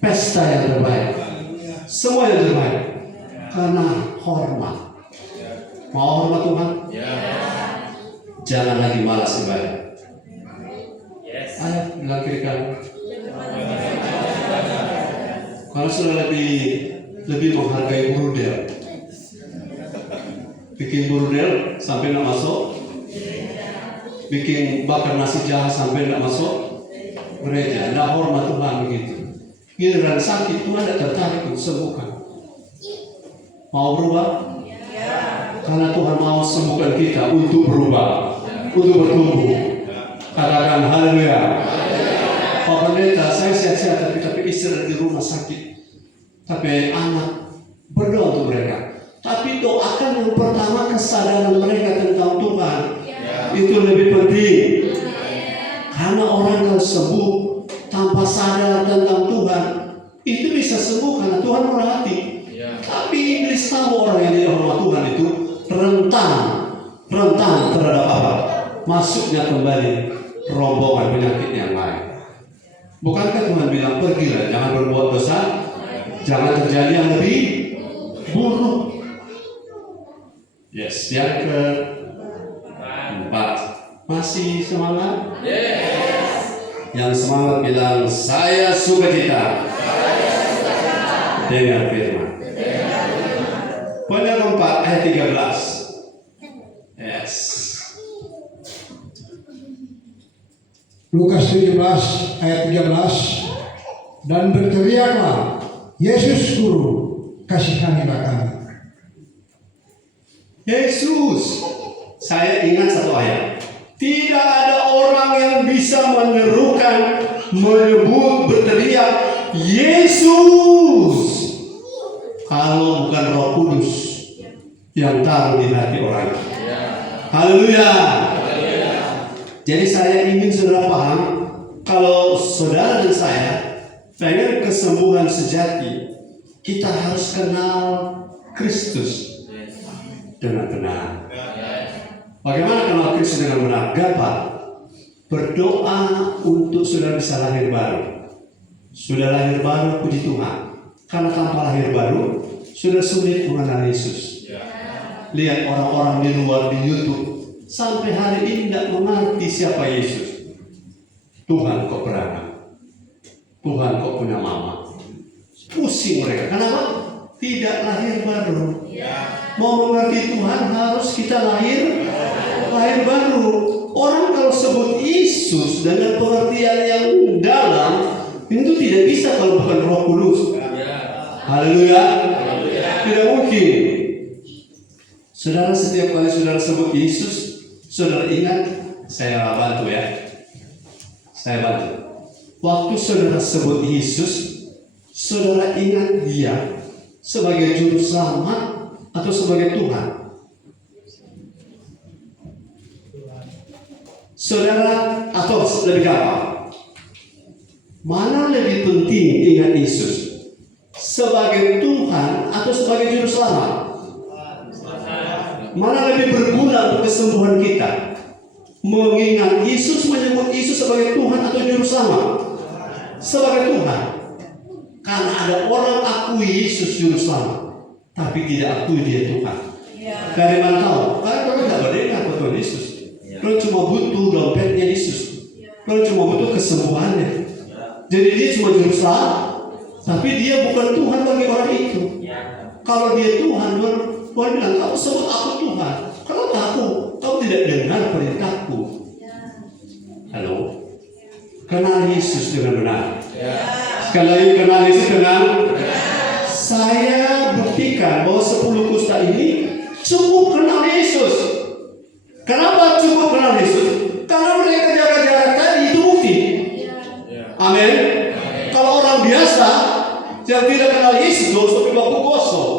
pesta yang terbaik, semua yang terbaik. Karena hormat. Mau hormat Tuhan? Jangan lagi malas ibadah. Ayo bilang kiri kanan. Kalau sudah lebih menghargai burudel, bikin burudel sampai nak masuk, bikin bakar nasi jahat sampai nak masuk gereja, tidak hormat Tuhan begitu. Giliran sakit Tuhan tidak tertarik untuk sembuhkan. Mau berubah? Karena Tuhan mau sembuhkan kita untuk berubah, untuk bertumbuh. Katakan haleluya. Pak Pendeta, saya sehat-sehat tapi istri di rumah sakit. Tapi anak, berdoa untuk mereka. Tapi doakan yang pertama kesadaran mereka tentang Tuhan. Itu lebih penting. Karena orang kalau sembuh tanpa sadar tentang Tuhan, itu bisa sembuh karena Tuhan merhati. Tapi iblis tahu orang yang tidak hormat Tuhan itu rentan terhadap apa? Masuknya kembali rombongan penyakit yang lain. Bukankah Tuhan bilang pergilah, jangan berbuat dosa, jangan terjadi yang lebih buruk. Yes, yang keempat, masih semangat? Yang semangat bilang saya sukacita dengan firman. Poin yang keempat ayat 13. Yes. Lukas 17 ayat 13. Dan berteriaklah, Yesus Guru, kasihanilah kami. Yesus, saya ingat satu ayat. Tidak ada orang yang bisa menyerukan, menyebut, berteriak Yesus kalau bukan Roh Kudus yang taruh di hati orang. Haleluya. Jadi saya ingin saudara paham, kalau saudara dan saya pengen kesembuhan sejati, kita harus kenal Kristus dengan benar. Bagaimana kenal Kristus dengan benar? Gampang. Berdoa untuk saudara bisa lahir baru. Sudah lahir baru, puji Tuhan. Karena tanpa lahir baru, sudah sulit mengenal Yesus. Lihat orang-orang di luar di YouTube, sampai hari ini tidak mengerti siapa Yesus. Tuhan kok beranak, Tuhan kok punya mama. Pusing mereka. Kenapa? Tidak lahir baru. Mau mengerti Tuhan harus kita lahir baru. Orang kalau sebut Yesus dengan pengertian yang dalam, itu tidak bisa kalau bukan Roh Kudus. Haleluya. Tidak mungkin. Saudara, setiap kali saudara sebut Yesus, saudara ingat, saya bantu ya. Saya bantu. Waktu saudara sebut Yesus, saudara ingat Dia sebagai juru selamat atau sebagai Tuhan? Saudara, atau lebih gampang, mana lebih penting ingat Yesus? Sebagai Tuhan atau sebagai juru selamat? Mana lebih berguna untuk kesembuhan kita? Mengingat Yesus menyebut Yesus sebagai Tuhan atau Juru Selamat? Sebagai Tuhan. Karena ada orang akui Yesus Juru Selamat, tapi tidak akui dia Tuhan. Dari mana tahu? Karena kalau tidak berdengar betul Yesus. Kalau cuma butuh dompetnya Yesus. Kalau cuma butuh kesembuhannya. Jadi dia cuma Juru Selamat, tapi dia bukan Tuhan bagi orang itu. Kalau dia Tuhan, Tuhan bilang, kamu sebut aku Tuhan. Kalau aku, kamu tidak dengar perintahku. Halo? Kenal Yesus dengan benar. Sekali lagi kenal Yesus dengan saya buktikan bahwa 10 kusta ini cukup kenal Yesus. Kenapa cukup kenal Yesus? Karena mereka jaga jarak tadi, itu bukti. Amin. Kalau orang biasa yang tidak kenal Yesus, gosok baku gosok.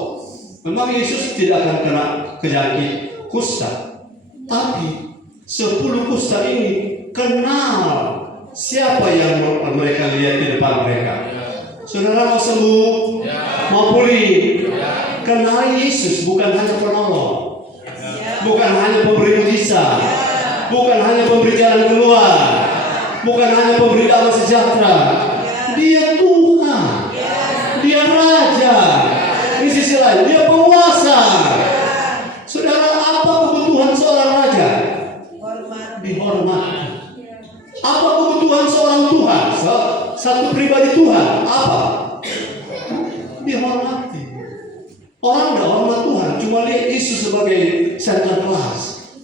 Memang Yesus tidak akan kena penyakit kusta. Tapi 10 kusta ini kenal siapa yang mereka lihat di depan mereka. Saudara mau sembuh, mau pulih, kenal Yesus bukan hanya penolong, bukan hanya pemberi mujizat, bukan hanya pemberi jalan keluar, bukan hanya pemberi damai sejahtera. Dia Tuhan, dia Raja. Di sisi lain, dia penguasa. Saudara, apa kebutuhan seorang raja? Dihormati. Apa kebutuhan seorang Tuhan? Satu pribadi Tuhan, apa? Dihormati. Orang tidak hormat Tuhan, cuma lihat Yesus sebagai center kelas.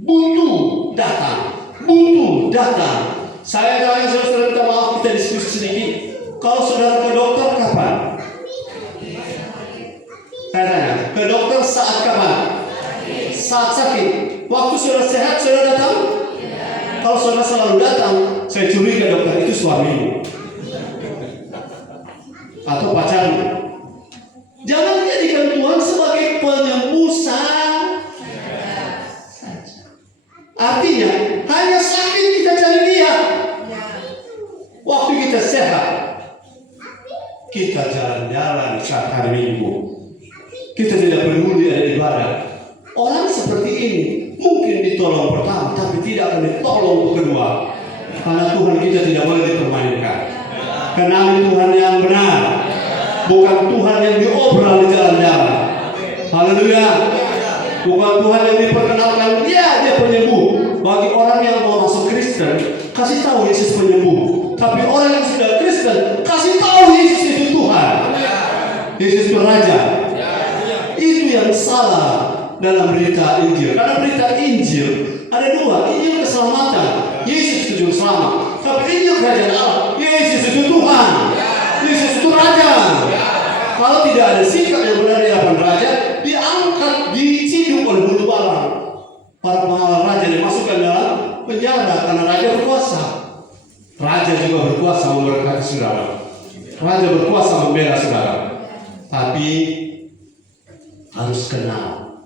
Butuh datang. Saya tanya saudara, minta maaf, kita diskusi sedikit. Kalau saudara ke dokter kapan? Saya tanya, ke dokter saat kapan? Saat sakit. Waktu saudara sehat, saudara datang? Kalau saudara selalu datang, saya curiga dokter itu suamimu atau pacarmu. Jangan jadikan Tuhan sebagai penyembuh saja. Artinya, hanya sakit kita cari dia. Waktu kita sehat, kita jalan-jalan saat hari Minggu. Kita tidak peduli ada ibadah. Orang seperti ini mungkin ditolong pertama, tapi tidak akan ditolong kedua. Karena Tuhan kita tidak boleh dipermainkan. Kenali Tuhan yang benar, bukan Tuhan yang diobral di jalan-jalan. Haleluya. Bukan Tuhan yang diperkenalkan, dia penyembuh. Bagi orang yang mau masuk Kristen, kasih tahu Yesus penyembuh. Tapi orang yang sudah Kristen, kasih tahu Yesus itu Tuhan. Yesus itu Raja. Itu yang salah dalam berita Injil. Karena berita Injil ada dua. Injil keselamatan, Yesus itu Juru Selamat. Tapi Injil kerajaan Allah, Yesus itu Tuhan. Yesus itu Raja. Kalau tidak ada sikap yang benar di hadapan Raja, diangkat, diciduk oleh bulu balang. Para pengawal Raja dimasukkan dalam penjara karena Raja berkuasa. Raja juga berkuasa memberkati saudara. Raja berkuasa membela saudara. Tapi harus kenal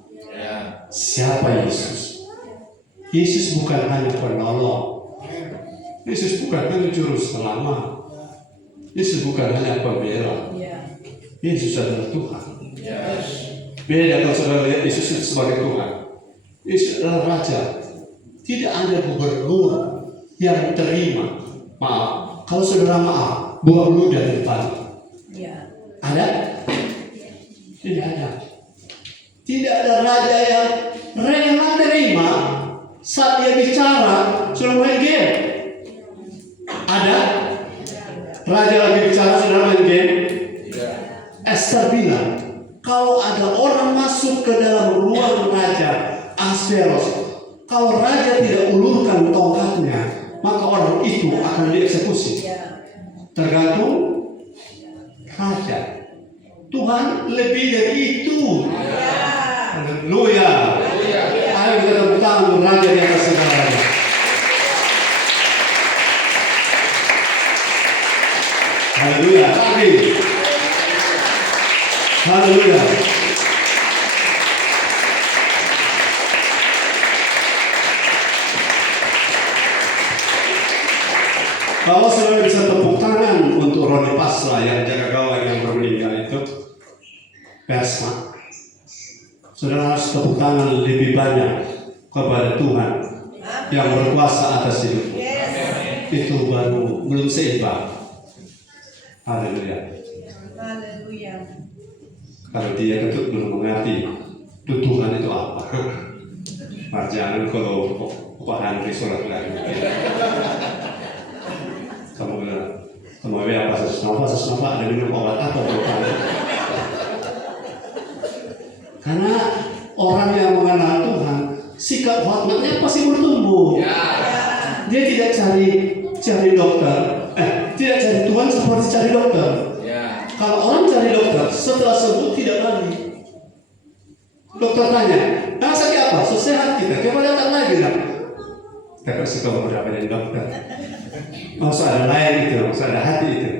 siapa Yesus. Yesus bukan hanya penolong. Yesus bukan hanya juru selamat. Yesus bukan hanya pembela. Yesus adalah Tuhan. Beda kalau saudara lihat Yesus itu sebagai Tuhan. Yesus adalah Raja. Tidak ada gubernur yang terima. Maaf, kalau saudara maaf, buang ludah di depan. Ada? Tidak ada. Tidak ada raja yang rela terima saat dia bicara sudah main game. Ada? Raja lagi bicara sudah main game. Esther bilang, kalau ada orang masuk ke dalam ruang Raja Ahasveros, kalau raja tidak ulurkan tongkatnya, maka orang itu akan dieksekusi. Tergantung raja. Tuhan lebih dari itu. Haleluya. Ayo kita tepuk tangan untuk Raja di atas segalanya. Haleluya. Amin. Haleluya. Kalau saudara bisa tepuk tangan untuk Roni Pasla yang jaga gawang yang meninggal itu, Persma. Saudara harus tepuk tangan lebih banyak kepada Tuhan yang berkuasa atas hidupmu. Itu baru belum seimbang. Haleluya. Kalau dia ketut belum mengerti itu Tuhan itu apa. Jangan kalau Pak Andri sholat lagi. Kamu bilang, kamu bilang pasas nafas, ada minum obat apa bukan? Karena orang yang mengenal Tuhan, sikap hormatnya pasti bertumbuh. Dia tidak cari dokter, tidak cari Tuhan seperti cari dokter. Kalau orang cari dokter, setelah sembuh tidak lagi. Dokter tanya, nah sakit apa? Sehat kita, coba datang lagi lah. Kita suka beberapa dari dokter. Maksud ada lain itu, maksud ada hati itu.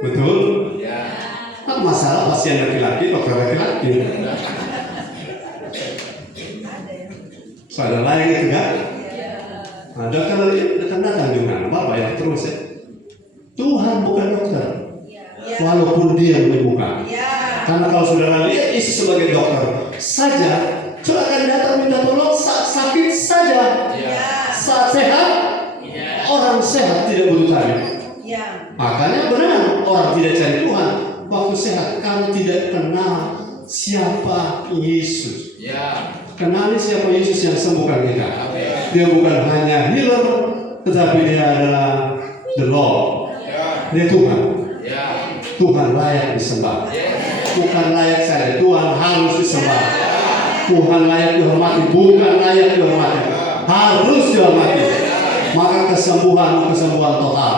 Betul? Apa masalah pasien laki-laki, dokter laki-laki? So ada lain itu kan? Nah, dokter datang juga, Bapak bayar terus ya. Tuhan bukan dokter, walaupun dia menyembuhkan. Karena kalau saudara lihat Yesus sebagai dokter saja, silakan datang minta tolong saat sakit saja, saat sehat, orang sehat tidak butuh tanya. Makanya benar orang tidak cari Tuhan waktu sehat kalau tidak kenal siapa Yesus. Kenali siapa Yesus yang sembuhkan kita. Dia bukan hanya healer, tetapi dia adalah the Lord. Dia Tuhan. Tuhan layak disembah. Bukan layak saja, Tuhan harus disembah. Tuhan layak dihormati, bukan layak dihormati, harus dihormati. Maka kesembuhan total.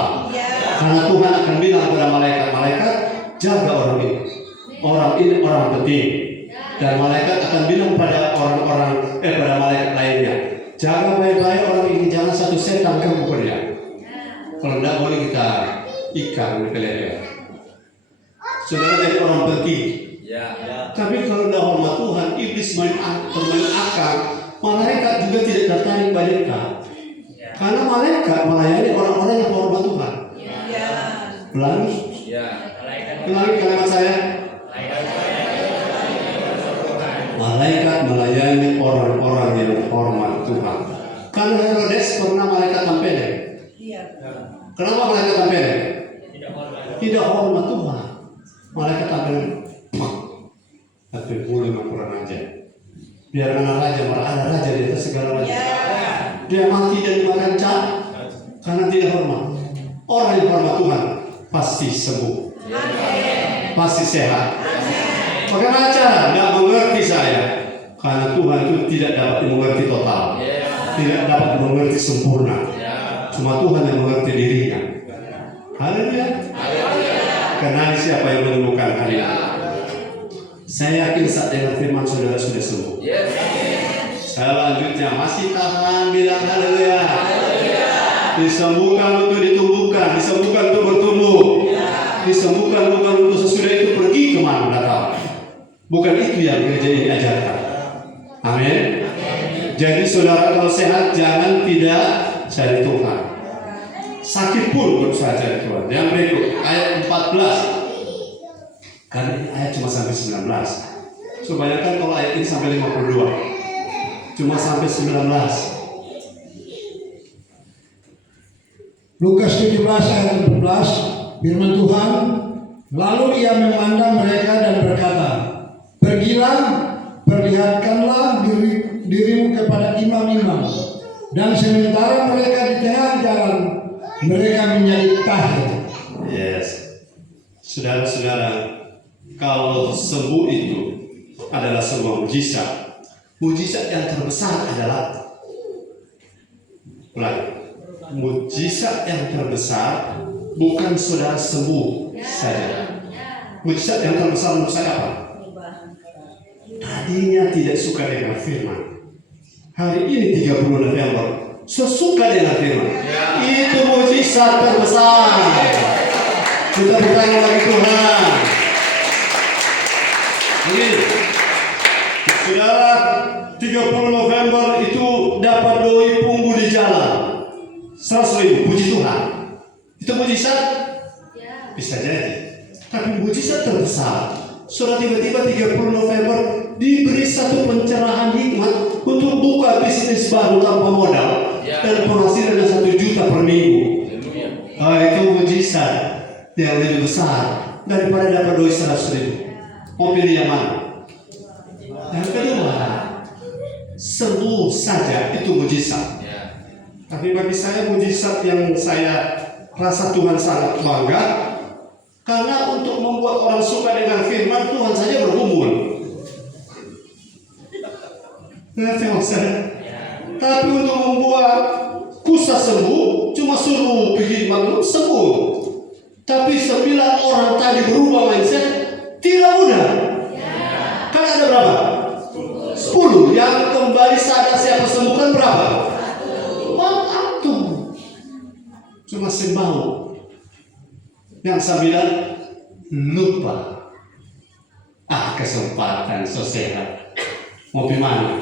Karena Tuhan akan bilang kepada malaikat, jaga orang ini. Orang ini orang penting. Dan malaikat akan bilang pada pada malaikat lainnya, jaga baik-baik orang ini, jangan satu setan kamu pada dia. Kalau tidak boleh kita ikan di leher. Saudara jadi orang penting. Tapi kalau tidak hormat Tuhan, iblis bermain akal. Malaikat juga tidak tertarik pada. Karena malaikat melayani orang-orang yang hormat Tuhan. Ulangi kalimat saya. Malaikat melayani orang-orang yang hormat Tuhan. Karena Herodes pernah malaikat tampilnya. Kenapa malaikat tampilnya? Tidak hormat Tuhan. Malaikat tampilnya. Tapi boleh kurang aja. Biar anak raja ada raja di atas segala raja. Dia mati dan dimakan cat karena tidak hormat. Orang yang hormat Tuhan pasti sembuh, pasti sehat. Bagaimana cara? Tidak mengerti saya, karena Tuhan itu tidak dapat mengerti total, tidak dapat mengerti sempurna. Cuma Tuhan yang mengerti dirinya. Haleluya. Kenali siapa yang menemukan hari ini. Saya yakin saat dengar firman saudara sudah sembuh. Selanjutnya masih tahan, bilang haleluya. Disembuhkan untuk ditumbuhkan, disembuhkan untuk bertumbuh, disembuhkan bukan untuk sesudah itu pergi kemana datang. Bukan itu yang gereja ini ajarkan. Amin. Jadi saudara kalau sehat jangan tidak cari Tuhan. Sakit pun berusaha cari Tuhan. Yang berikut ayat 14. Karena ini ayat cuma sampai 19. Kebanyakan kalau ayat ini sampai 52. Cuma sampai 19. Lukas 17 ayat 14, firman Tuhan, lalu ia memandang mereka dan berkata, pergilah, perlihatkanlah dirimu kepada imam-imam. Dan sementara mereka di tengah jalan, mereka menjadi tahir. Yes. Saudara-saudara, kalau sembuh itu adalah sebuah mujizat. Mujizat yang terbesar adalah mujizat yang terbesar bukan saudara sembuh saja. Mujizat yang terbesar menurut saya apa? Tadinya tidak suka dengan firman. Hari ini 30 November sesuka dengan firman. Itu mujizat terbesar. Kita bertanya lagi Tuhan. Ini saudara, 30 November itu dapat doi punggu di jalan 100.000, puji Tuhan. Itu mujizat? Bisa jadi. Tapi mujizat terbesar Sudah tiba-tiba 30 November diberi satu pencerahan hikmat untuk buka bisnis baru tanpa modal dan penghasilan 1 juta per minggu. Itu mujizat yang lebih besar daripada dapat duit 100.000. Mau pilih yang mana? Yang kedua, sembuh saja itu mujizat. Tapi bagi saya mujizat yang saya rasa Tuhan sangat bangga, karena untuk membuat orang suka dengan firman Tuhan saja bergumul. Ngerti maksudnya? Tapi untuk membuat kusta sembuh, cuma suruh pergi maklum sembuh. Tapi 9 orang tadi berubah mindset, tidak mudah. Kan ada berapa? 10. Yang kembali sadar siapa sembuhkan berapa? 4. Cuma sembau. Yang 9 lupa. Kesempatan sehat. Mau gimana?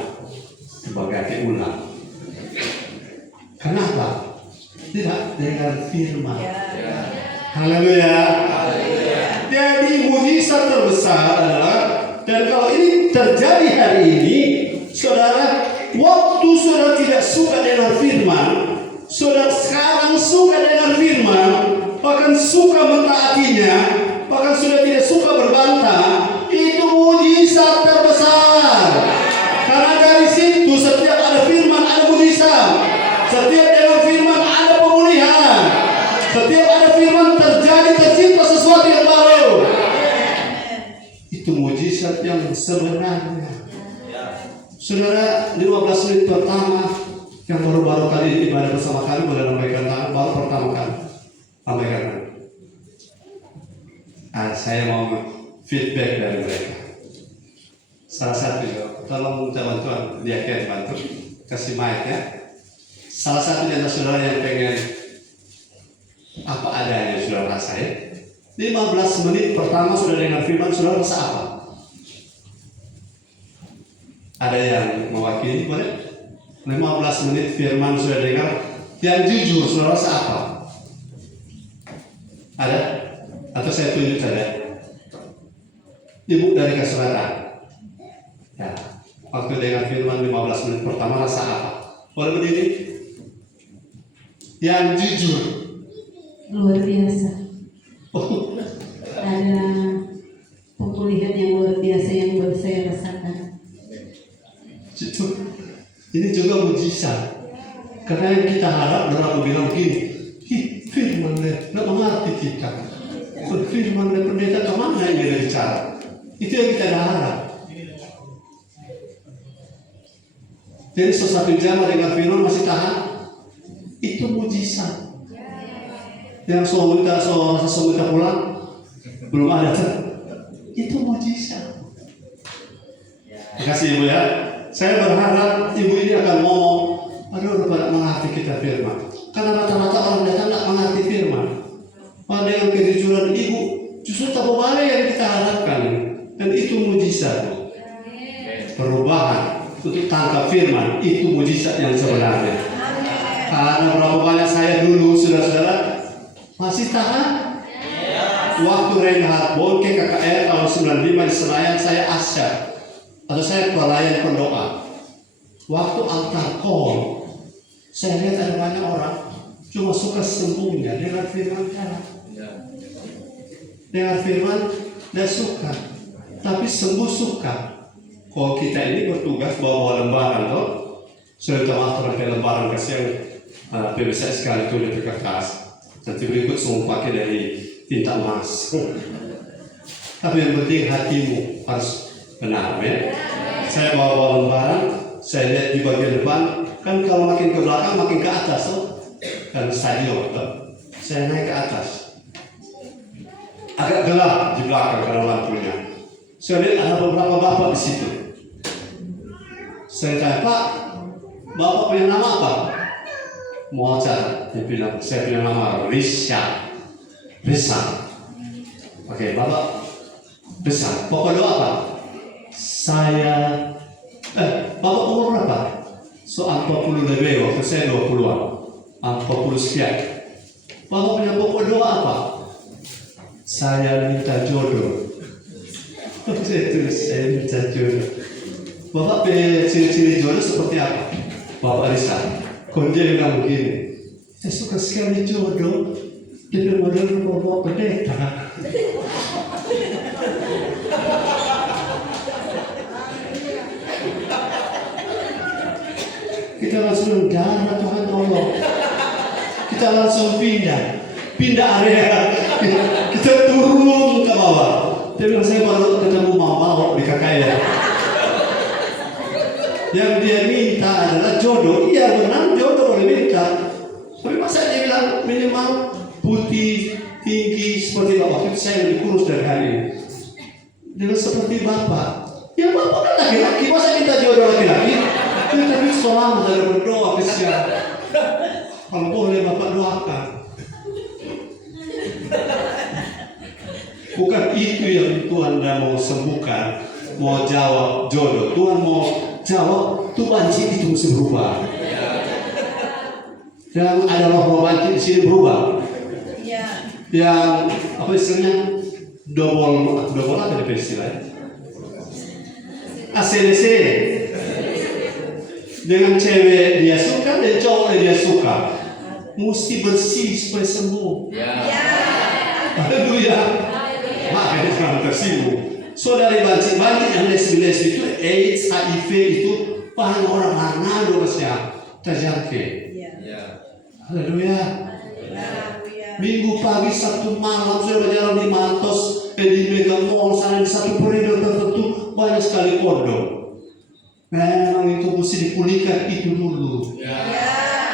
Coba ganti ulang. Kenapa? Tidak dengan firman. Haleluya. Jadi mujizat terbesar adalah, dan kalau ini terjadi hari ini, saudara, waktu saudara tidak suka dengan firman, saudara sekarang suka dengan firman, bahkan suka mentaatinya, bahkan sudah tidak suka berbantah, itu mujizat terbesar. Karena dari situ setiap ada firman ada mujizat, setiap dengan firman ada pemulihan, setiap ada firman tercipta sesuatu yang baru. Itu mujizat yang sebenarnya. Saudara, 15 menit pertama yang baru-baru kali ibadah bersama kami boleh lambaikan tangan, baru pertama kali lambaikan tangan. Saya mau feedback dari mereka. Salah satu, tolong minta bantuan, dia bantu kasih mic ya. Salah satu dari saudara yang pengen apa adanya saudara rasain. 15 menit pertama sudah dengar firman, saudara rasa apa? Ada yang mewakili boleh? 15 menit firman sudah dengar, yang jujur saudara rasa apa? Ada? Atau saya tunjuk saja? Ibu dari kesaudara. Ya, waktu dengar firman 15 menit pertama rasa apa? Boleh berdiri? Yang jujur. Luar biasa. Ada pemulihan yang luar biasa yang baru saya rasakan. Ini juga mujizat. Karena yang kita harap, orang bilang gini, firman nggak mengerti kita. Firman pendeta kemana yang dia bicara? Itu yang kita harap. Jadi sesuatu jam dengan firman masih tahan, itu mujizat. Yang suami kita pulang belum ada, itu mujizat. Terima kasih Ibu ya. Saya berharap Ibu ini akan ngomong, aduh pada mengerti kita firman. Karena rata-rata orang datang tak mengerti firman. Pada yang kejujuran Ibu justru tak boleh yang kita harapkan, dan itu mujizat. Perubahan untuk tangkap firman itu mujizat yang sebenarnya. Karena berapa banyak saya dulu saudara-saudara masih tahan. Waktu Reinhard Bonke KKR tahun 95 di Senayan, saya asyik atau saya pelayan pendoa. Waktu altar call, saya lihat ada banyak orang cuma suka sembunyi dengan firman jalan. Dengan firman dia suka, tapi sembuh suka. Kalau kita ini bertugas bawa lembaran toh, sudah maaf terangkai lembaran kasih yang PBS sekali tulis di kertas. Nanti berikut semua pakai dari tinta emas. Tapi yang penting hatimu harus benar ya. Saya bawa lembaran, saya lihat di bagian depan, kan kalau makin ke belakang makin ke atas tuh, kan stadion tuh. Saya naik ke atas, agak gelap di belakang karena lampunya. Saya lihat ada beberapa bapak di situ. Saya tanya, Pak, bapak punya nama apa? Mau acara, dia bilang, saya punya nama Risha. Oke, bapak besar. Bapak doa apa? Saya, bapak umur berapa? So 40 lebih, waktu saya 20-an. 40 sekian. Bapak punya pokok doa apa? Saya minta jodoh. Saya tulis, saya minta jodoh. Bapak ciri-ciri jodoh seperti apa? Bapak Risa, Konja bilang begini, saya suka sekali jodoh, tapi model bapak pendeta. Kita langsung jangan Tuhan tolong. Kita langsung pindah area. Kita turun ke bawah. Tapi saya baru ketemu mama di KKR. Yang dia minta adalah jodoh. Iya benar jodoh boleh minta. Tapi masa dia bilang minimal putih, tinggi seperti bapak. Itu saya lebih kurus dari hari ini. Dia seperti bapak. Ya bapak kan laki-laki. Masa minta jodoh laki-laki? Tapi selama saya berdoa kesian. Kalau boleh bapak doakan. Bukan itu yang Tuhan mau sembuhkan, mau jawab jodoh. Tuhan mau jawab, tuh banci itu mesti berubah. Yang ada roh banci di sini berubah. Yang apa istilahnya? Double apa di istilahnya? ACDC. Dengan cewek dia suka dan cowok dia suka. Mesti bersih supaya sembuh. Haleluya. Makanya sekarang tersinggung. Saudari banci yang lesbi itu AIDS, HIV itu banyak orang Manado yang terjangkit. Haleluya. Minggu pagi, Sabtu malam saya berjalan di Matos, di Mega Mall sana di satu koridor tertentu banyak sekali kondom. Memang itu mesti dipulihkan itu dulu.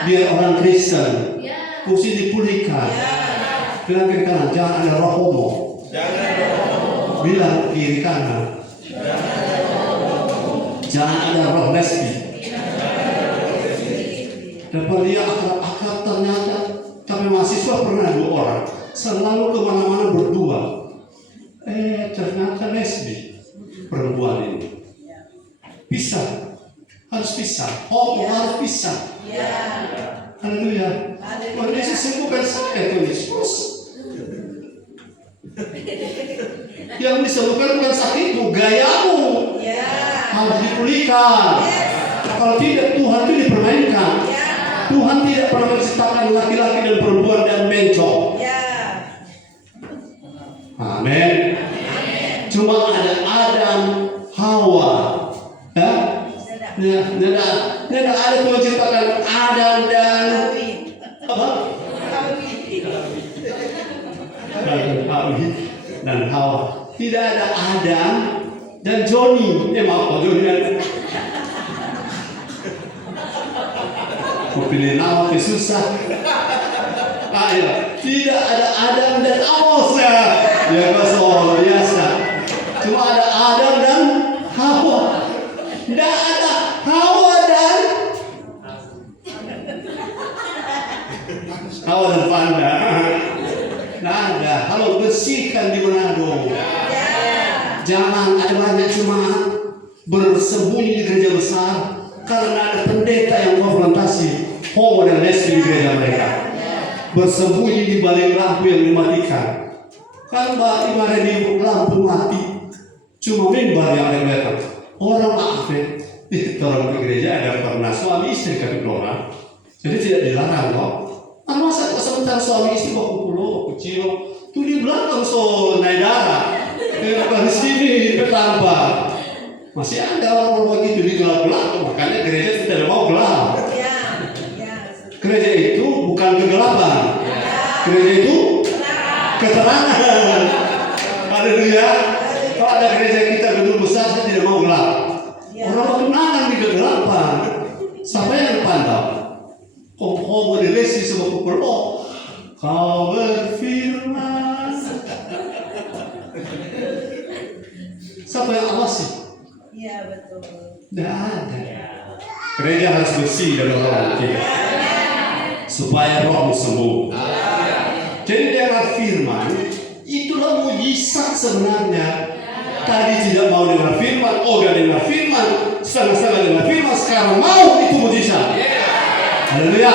Biar orang Kristen mesti dipulihkan. Bilang kiri kanan, jangan ada roh homo. Bilang kiri kanan, jangan ada roh lesbi. Dapat dia akrab ternyata. Tapi mahasiswa pernah 2 orang selalu kemana-mana berdua. Ternyata lesbi perempuan ini. Pisah, harus pisah. Homo harus pisah. Haleluya. Tuhan Yesus sembuhkan saya, Tuhan Yesus. Yang disembuhkan bukan sakitmu, gayamu. Harus dipulihkan. Kalau tidak, Tuhan itu dipermainkan. Tuhan tidak pernah menciptakan laki-laki dan perempuan dan bencong. Amin. Cuma ada Adam, Hawa. Tidak ada Tuhan ciptakan Adam dan apa? Hawi dan Hawa. Tidak ada Adam dan Joni. Maaf, Joni. Mau pilih nama yang susah. Tidak ada Adam dan Amos ya. Ya luar biasa. Cuma ada Adam dan Hawa. Tidak ada Hawa dan Panda. Tidak ada. Kalau bersihkan di Manado. Jangan ada banyak jemaat bersembunyi di gereja besar karena ada pendeta yang konfrontasi homo dan lesbi di gereja mereka. Bersembunyi di balik lampu yang dimatikan. Kan ibarat di lampu mati, cuma mimbar yang ada kelihatan. Orang maafin, orang di gereja ada pernah suami istri kata orang, jadi tidak dilarang kok. Masa sementara suami istri baku pulau, kecil, tuh di belakang so naik darah, di sini bertambah. Masih ada orang begitu di gelap-gelap, makanya gereja tidak mau gelap. Gereja itu bukan kegelapan, gereja itu keterangan. Haleluya. Kalau ada gereja kita gedung besar, saya tidak mau gelap. Orang waktu nangan di kegelapan, siapa yang dipantau? Homo di lesi semua pukul. Kau berfirman. Siapa yang awasi? Iya betul. Tidak ada. Gereja harus bersih dari orang kita, supaya roh sembuh. Jadi dengan firman, itulah mujizat sebenarnya. Tadi tidak mau dengar firman, gak dengar firman, setengah-setengah dengar firman, sekarang mau, itu mujizat. Haleluya.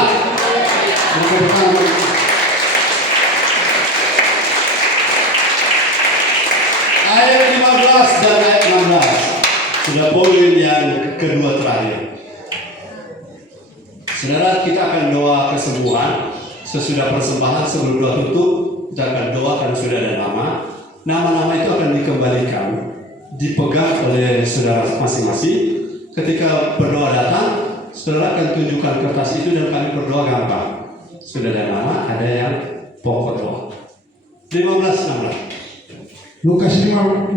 Ayat 15 dan Sudah poin yang kedua terakhir. Saudara, kita akan doa kesembuhan. Sesudah persembahan, sebelum doa tutup, kita akan doa karena sudah ada nama. Nama-nama itu akan dikembalikan, dipegang oleh saudara masing-masing. Ketika berdoa datang, saudara akan tunjukkan kertas itu dan kami berdoa gampang. Sudah ada nama, ada yang pokok doa. 15-16. Lukas 17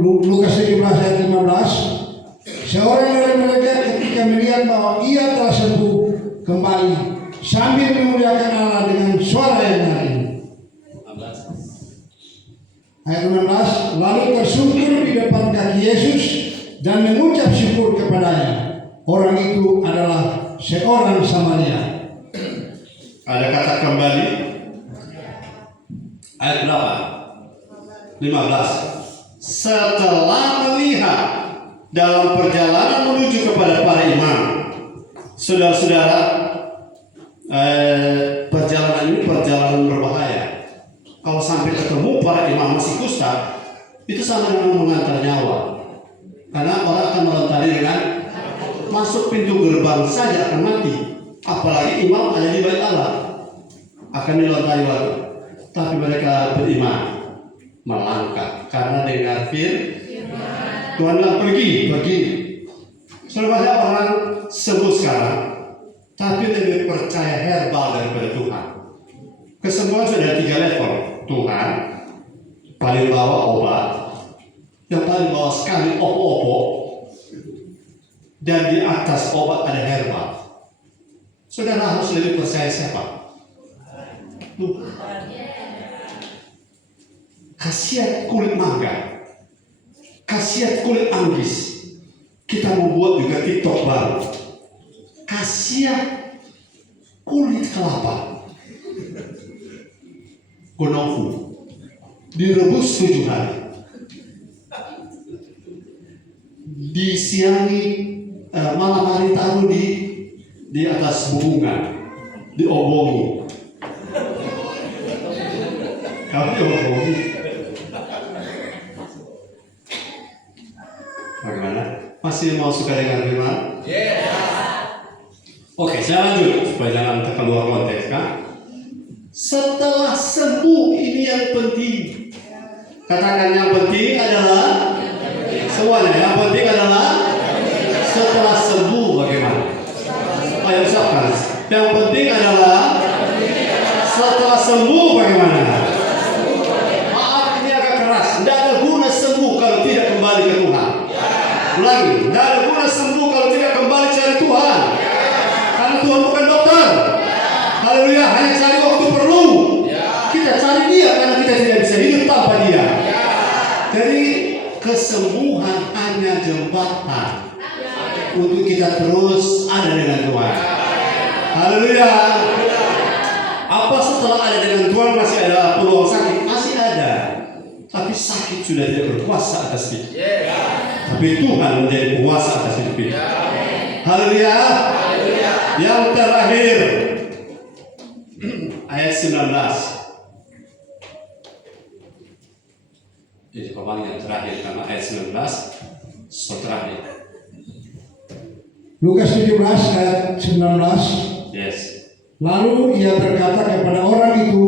ayat 15. Seorang dari mereka ketika melihat bahwa ia telah sembuh kembali sambil memuliakan Allah dengan suara yang nyaring. Ayat 16, lalu tersungkur di depan kaki Yesus dan mengucap syukur kepadanya. Orang itu adalah seorang Samaria. Ada kata kembali. Ayat berapa? 15. Setelah melihat dalam perjalanan menuju kepada para imam. Saudara-saudara, perjalanan ini perjalanan berbahaya. Kalau sampai ketemu para imam masih kusta, itu sama dengan mengantar nyawa. Karena orang akan melontari dengan masuk pintu gerbang saja akan mati. Apalagi imam ada di bait Allah, akan dilontari waktu. Tapi mereka beriman, melangkah karena dengar firman. Tuhan bilang pergi. Sudah banyak orang sembuh sekarang, tapi lebih percaya herbal daripada Tuhan. Kesembuhan sudah 3 level. Tuhan paling bawah obat, yang paling bawah sekali opo-opo, dan di atas obat ada herbal. Saudara harus lebih percaya siapa? Tuhan. Khasiat kulit mangga, khasiat kulit anggis. Kita membuat juga TikTok baru. Khasiat kulit kelapa, gonofu, direbus 7 hari, disiangi malam hari taruh di atas bunga, diobongi. Kami diobongi. Bagaimana? Masih mau suka dengan firman? Yes. Oke, saya lanjut supaya jangan keluar konteks kan? Setelah sembuh, ini yang penting. Katakan yang penting adalah semuanya. Yang penting adalah setelah sembuh bagaimana? Ayo ucapkan. Yang penting adalah setelah sembuh bagaimana? Maaf ini agak keras. Tidak ada guna sembuh kalau tidak kembali ke Tuhan. Ulangi, tidak ada guna sembuh kalau tidak kembali cari Tuhan. Karena Tuhan bukan dokter. Haleluya, hanya cari waktu perlu. Kita cari Dia karena kita tidak bisa hidup tanpa Dia. Jadi kesembuhan hanya jembatan untuk kita terus ada dengan Tuhan. Haleluya. Apa setelah ada dengan Tuhan masih ada peluang sakit? Masih ada. Tapi sakit sudah tidak berkuasa atas kita. Tapi Tuhan menjadi penguasa atas hidup kita. Haleluya. Yang terakhir ayat 19. Ini memang yang terakhir karena ayat 19 terakhir. Lukas 17 ayat 19. Yes. Lalu ia berkata kepada orang itu,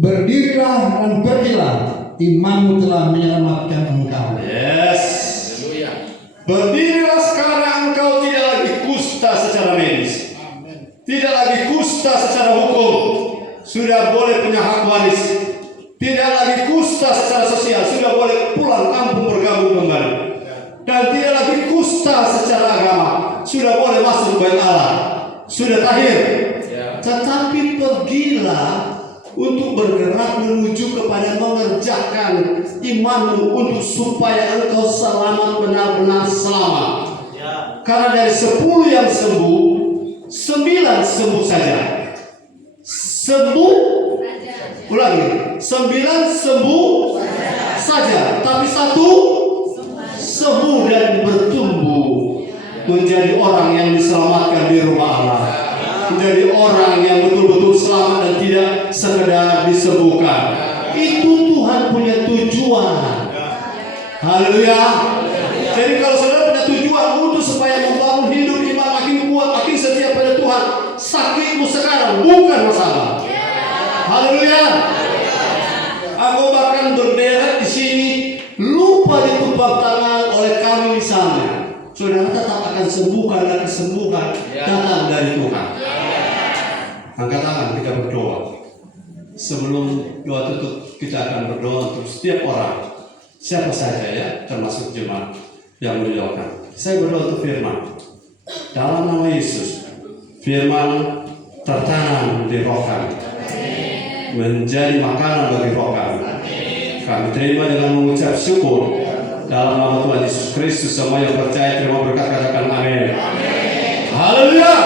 berdirilah dan pergilah, imanmu telah menyelamatkan engkau. Yes. Berdirilah sekarang, engkau tidak lagi kusta secara medis, tidak lagi kusta secara hukum, sudah boleh punya hak waris. Tidak lagi kusta secara sosial, sudah boleh pulang kampung bergabung kembali. Dan tidak lagi kusta secara agama, sudah boleh masuk bait Allah. Sudah tahir. Tetapi pergilah untuk bergerak menuju kepada mengerjakan imanmu untuk supaya engkau selamat, benar-benar selamat. Karena dari 10 yang sembuh, 9 sembuh saja. Sembuh, ulangi, 9 sembuh saja, tapi 1 sembuh dan bertumbuh menjadi orang yang diselamatkan di rumah Allah, menjadi orang yang betul-betul selamat dan tidak sekedar disembuhkan. Itu Tuhan punya tujuan. Haleluya. Jadi kalau saudara punya tujuan sakitmu sekarang bukan masalah. Haleluya. Aku bahkan berderet di sini, lupa ditumpang tangan oleh kami misalnya. Saudara tetap akan sembuh karena kesembuhan datang dari Tuhan. Angkat tangan kita berdoa. Sebelum doa tutup, kita akan berdoa untuk setiap orang, siapa saja ya, termasuk jemaat yang mendoakan. Saya berdoa untuk firman. Dalam nama Yesus, firman tertanam di roh kami, menjadi makanan bagi roh kami. Kami terima dengan mengucap syukur dalam nama Tuhan Yesus Kristus. Semua yang percaya terima berkat katakan amin. Haleluya.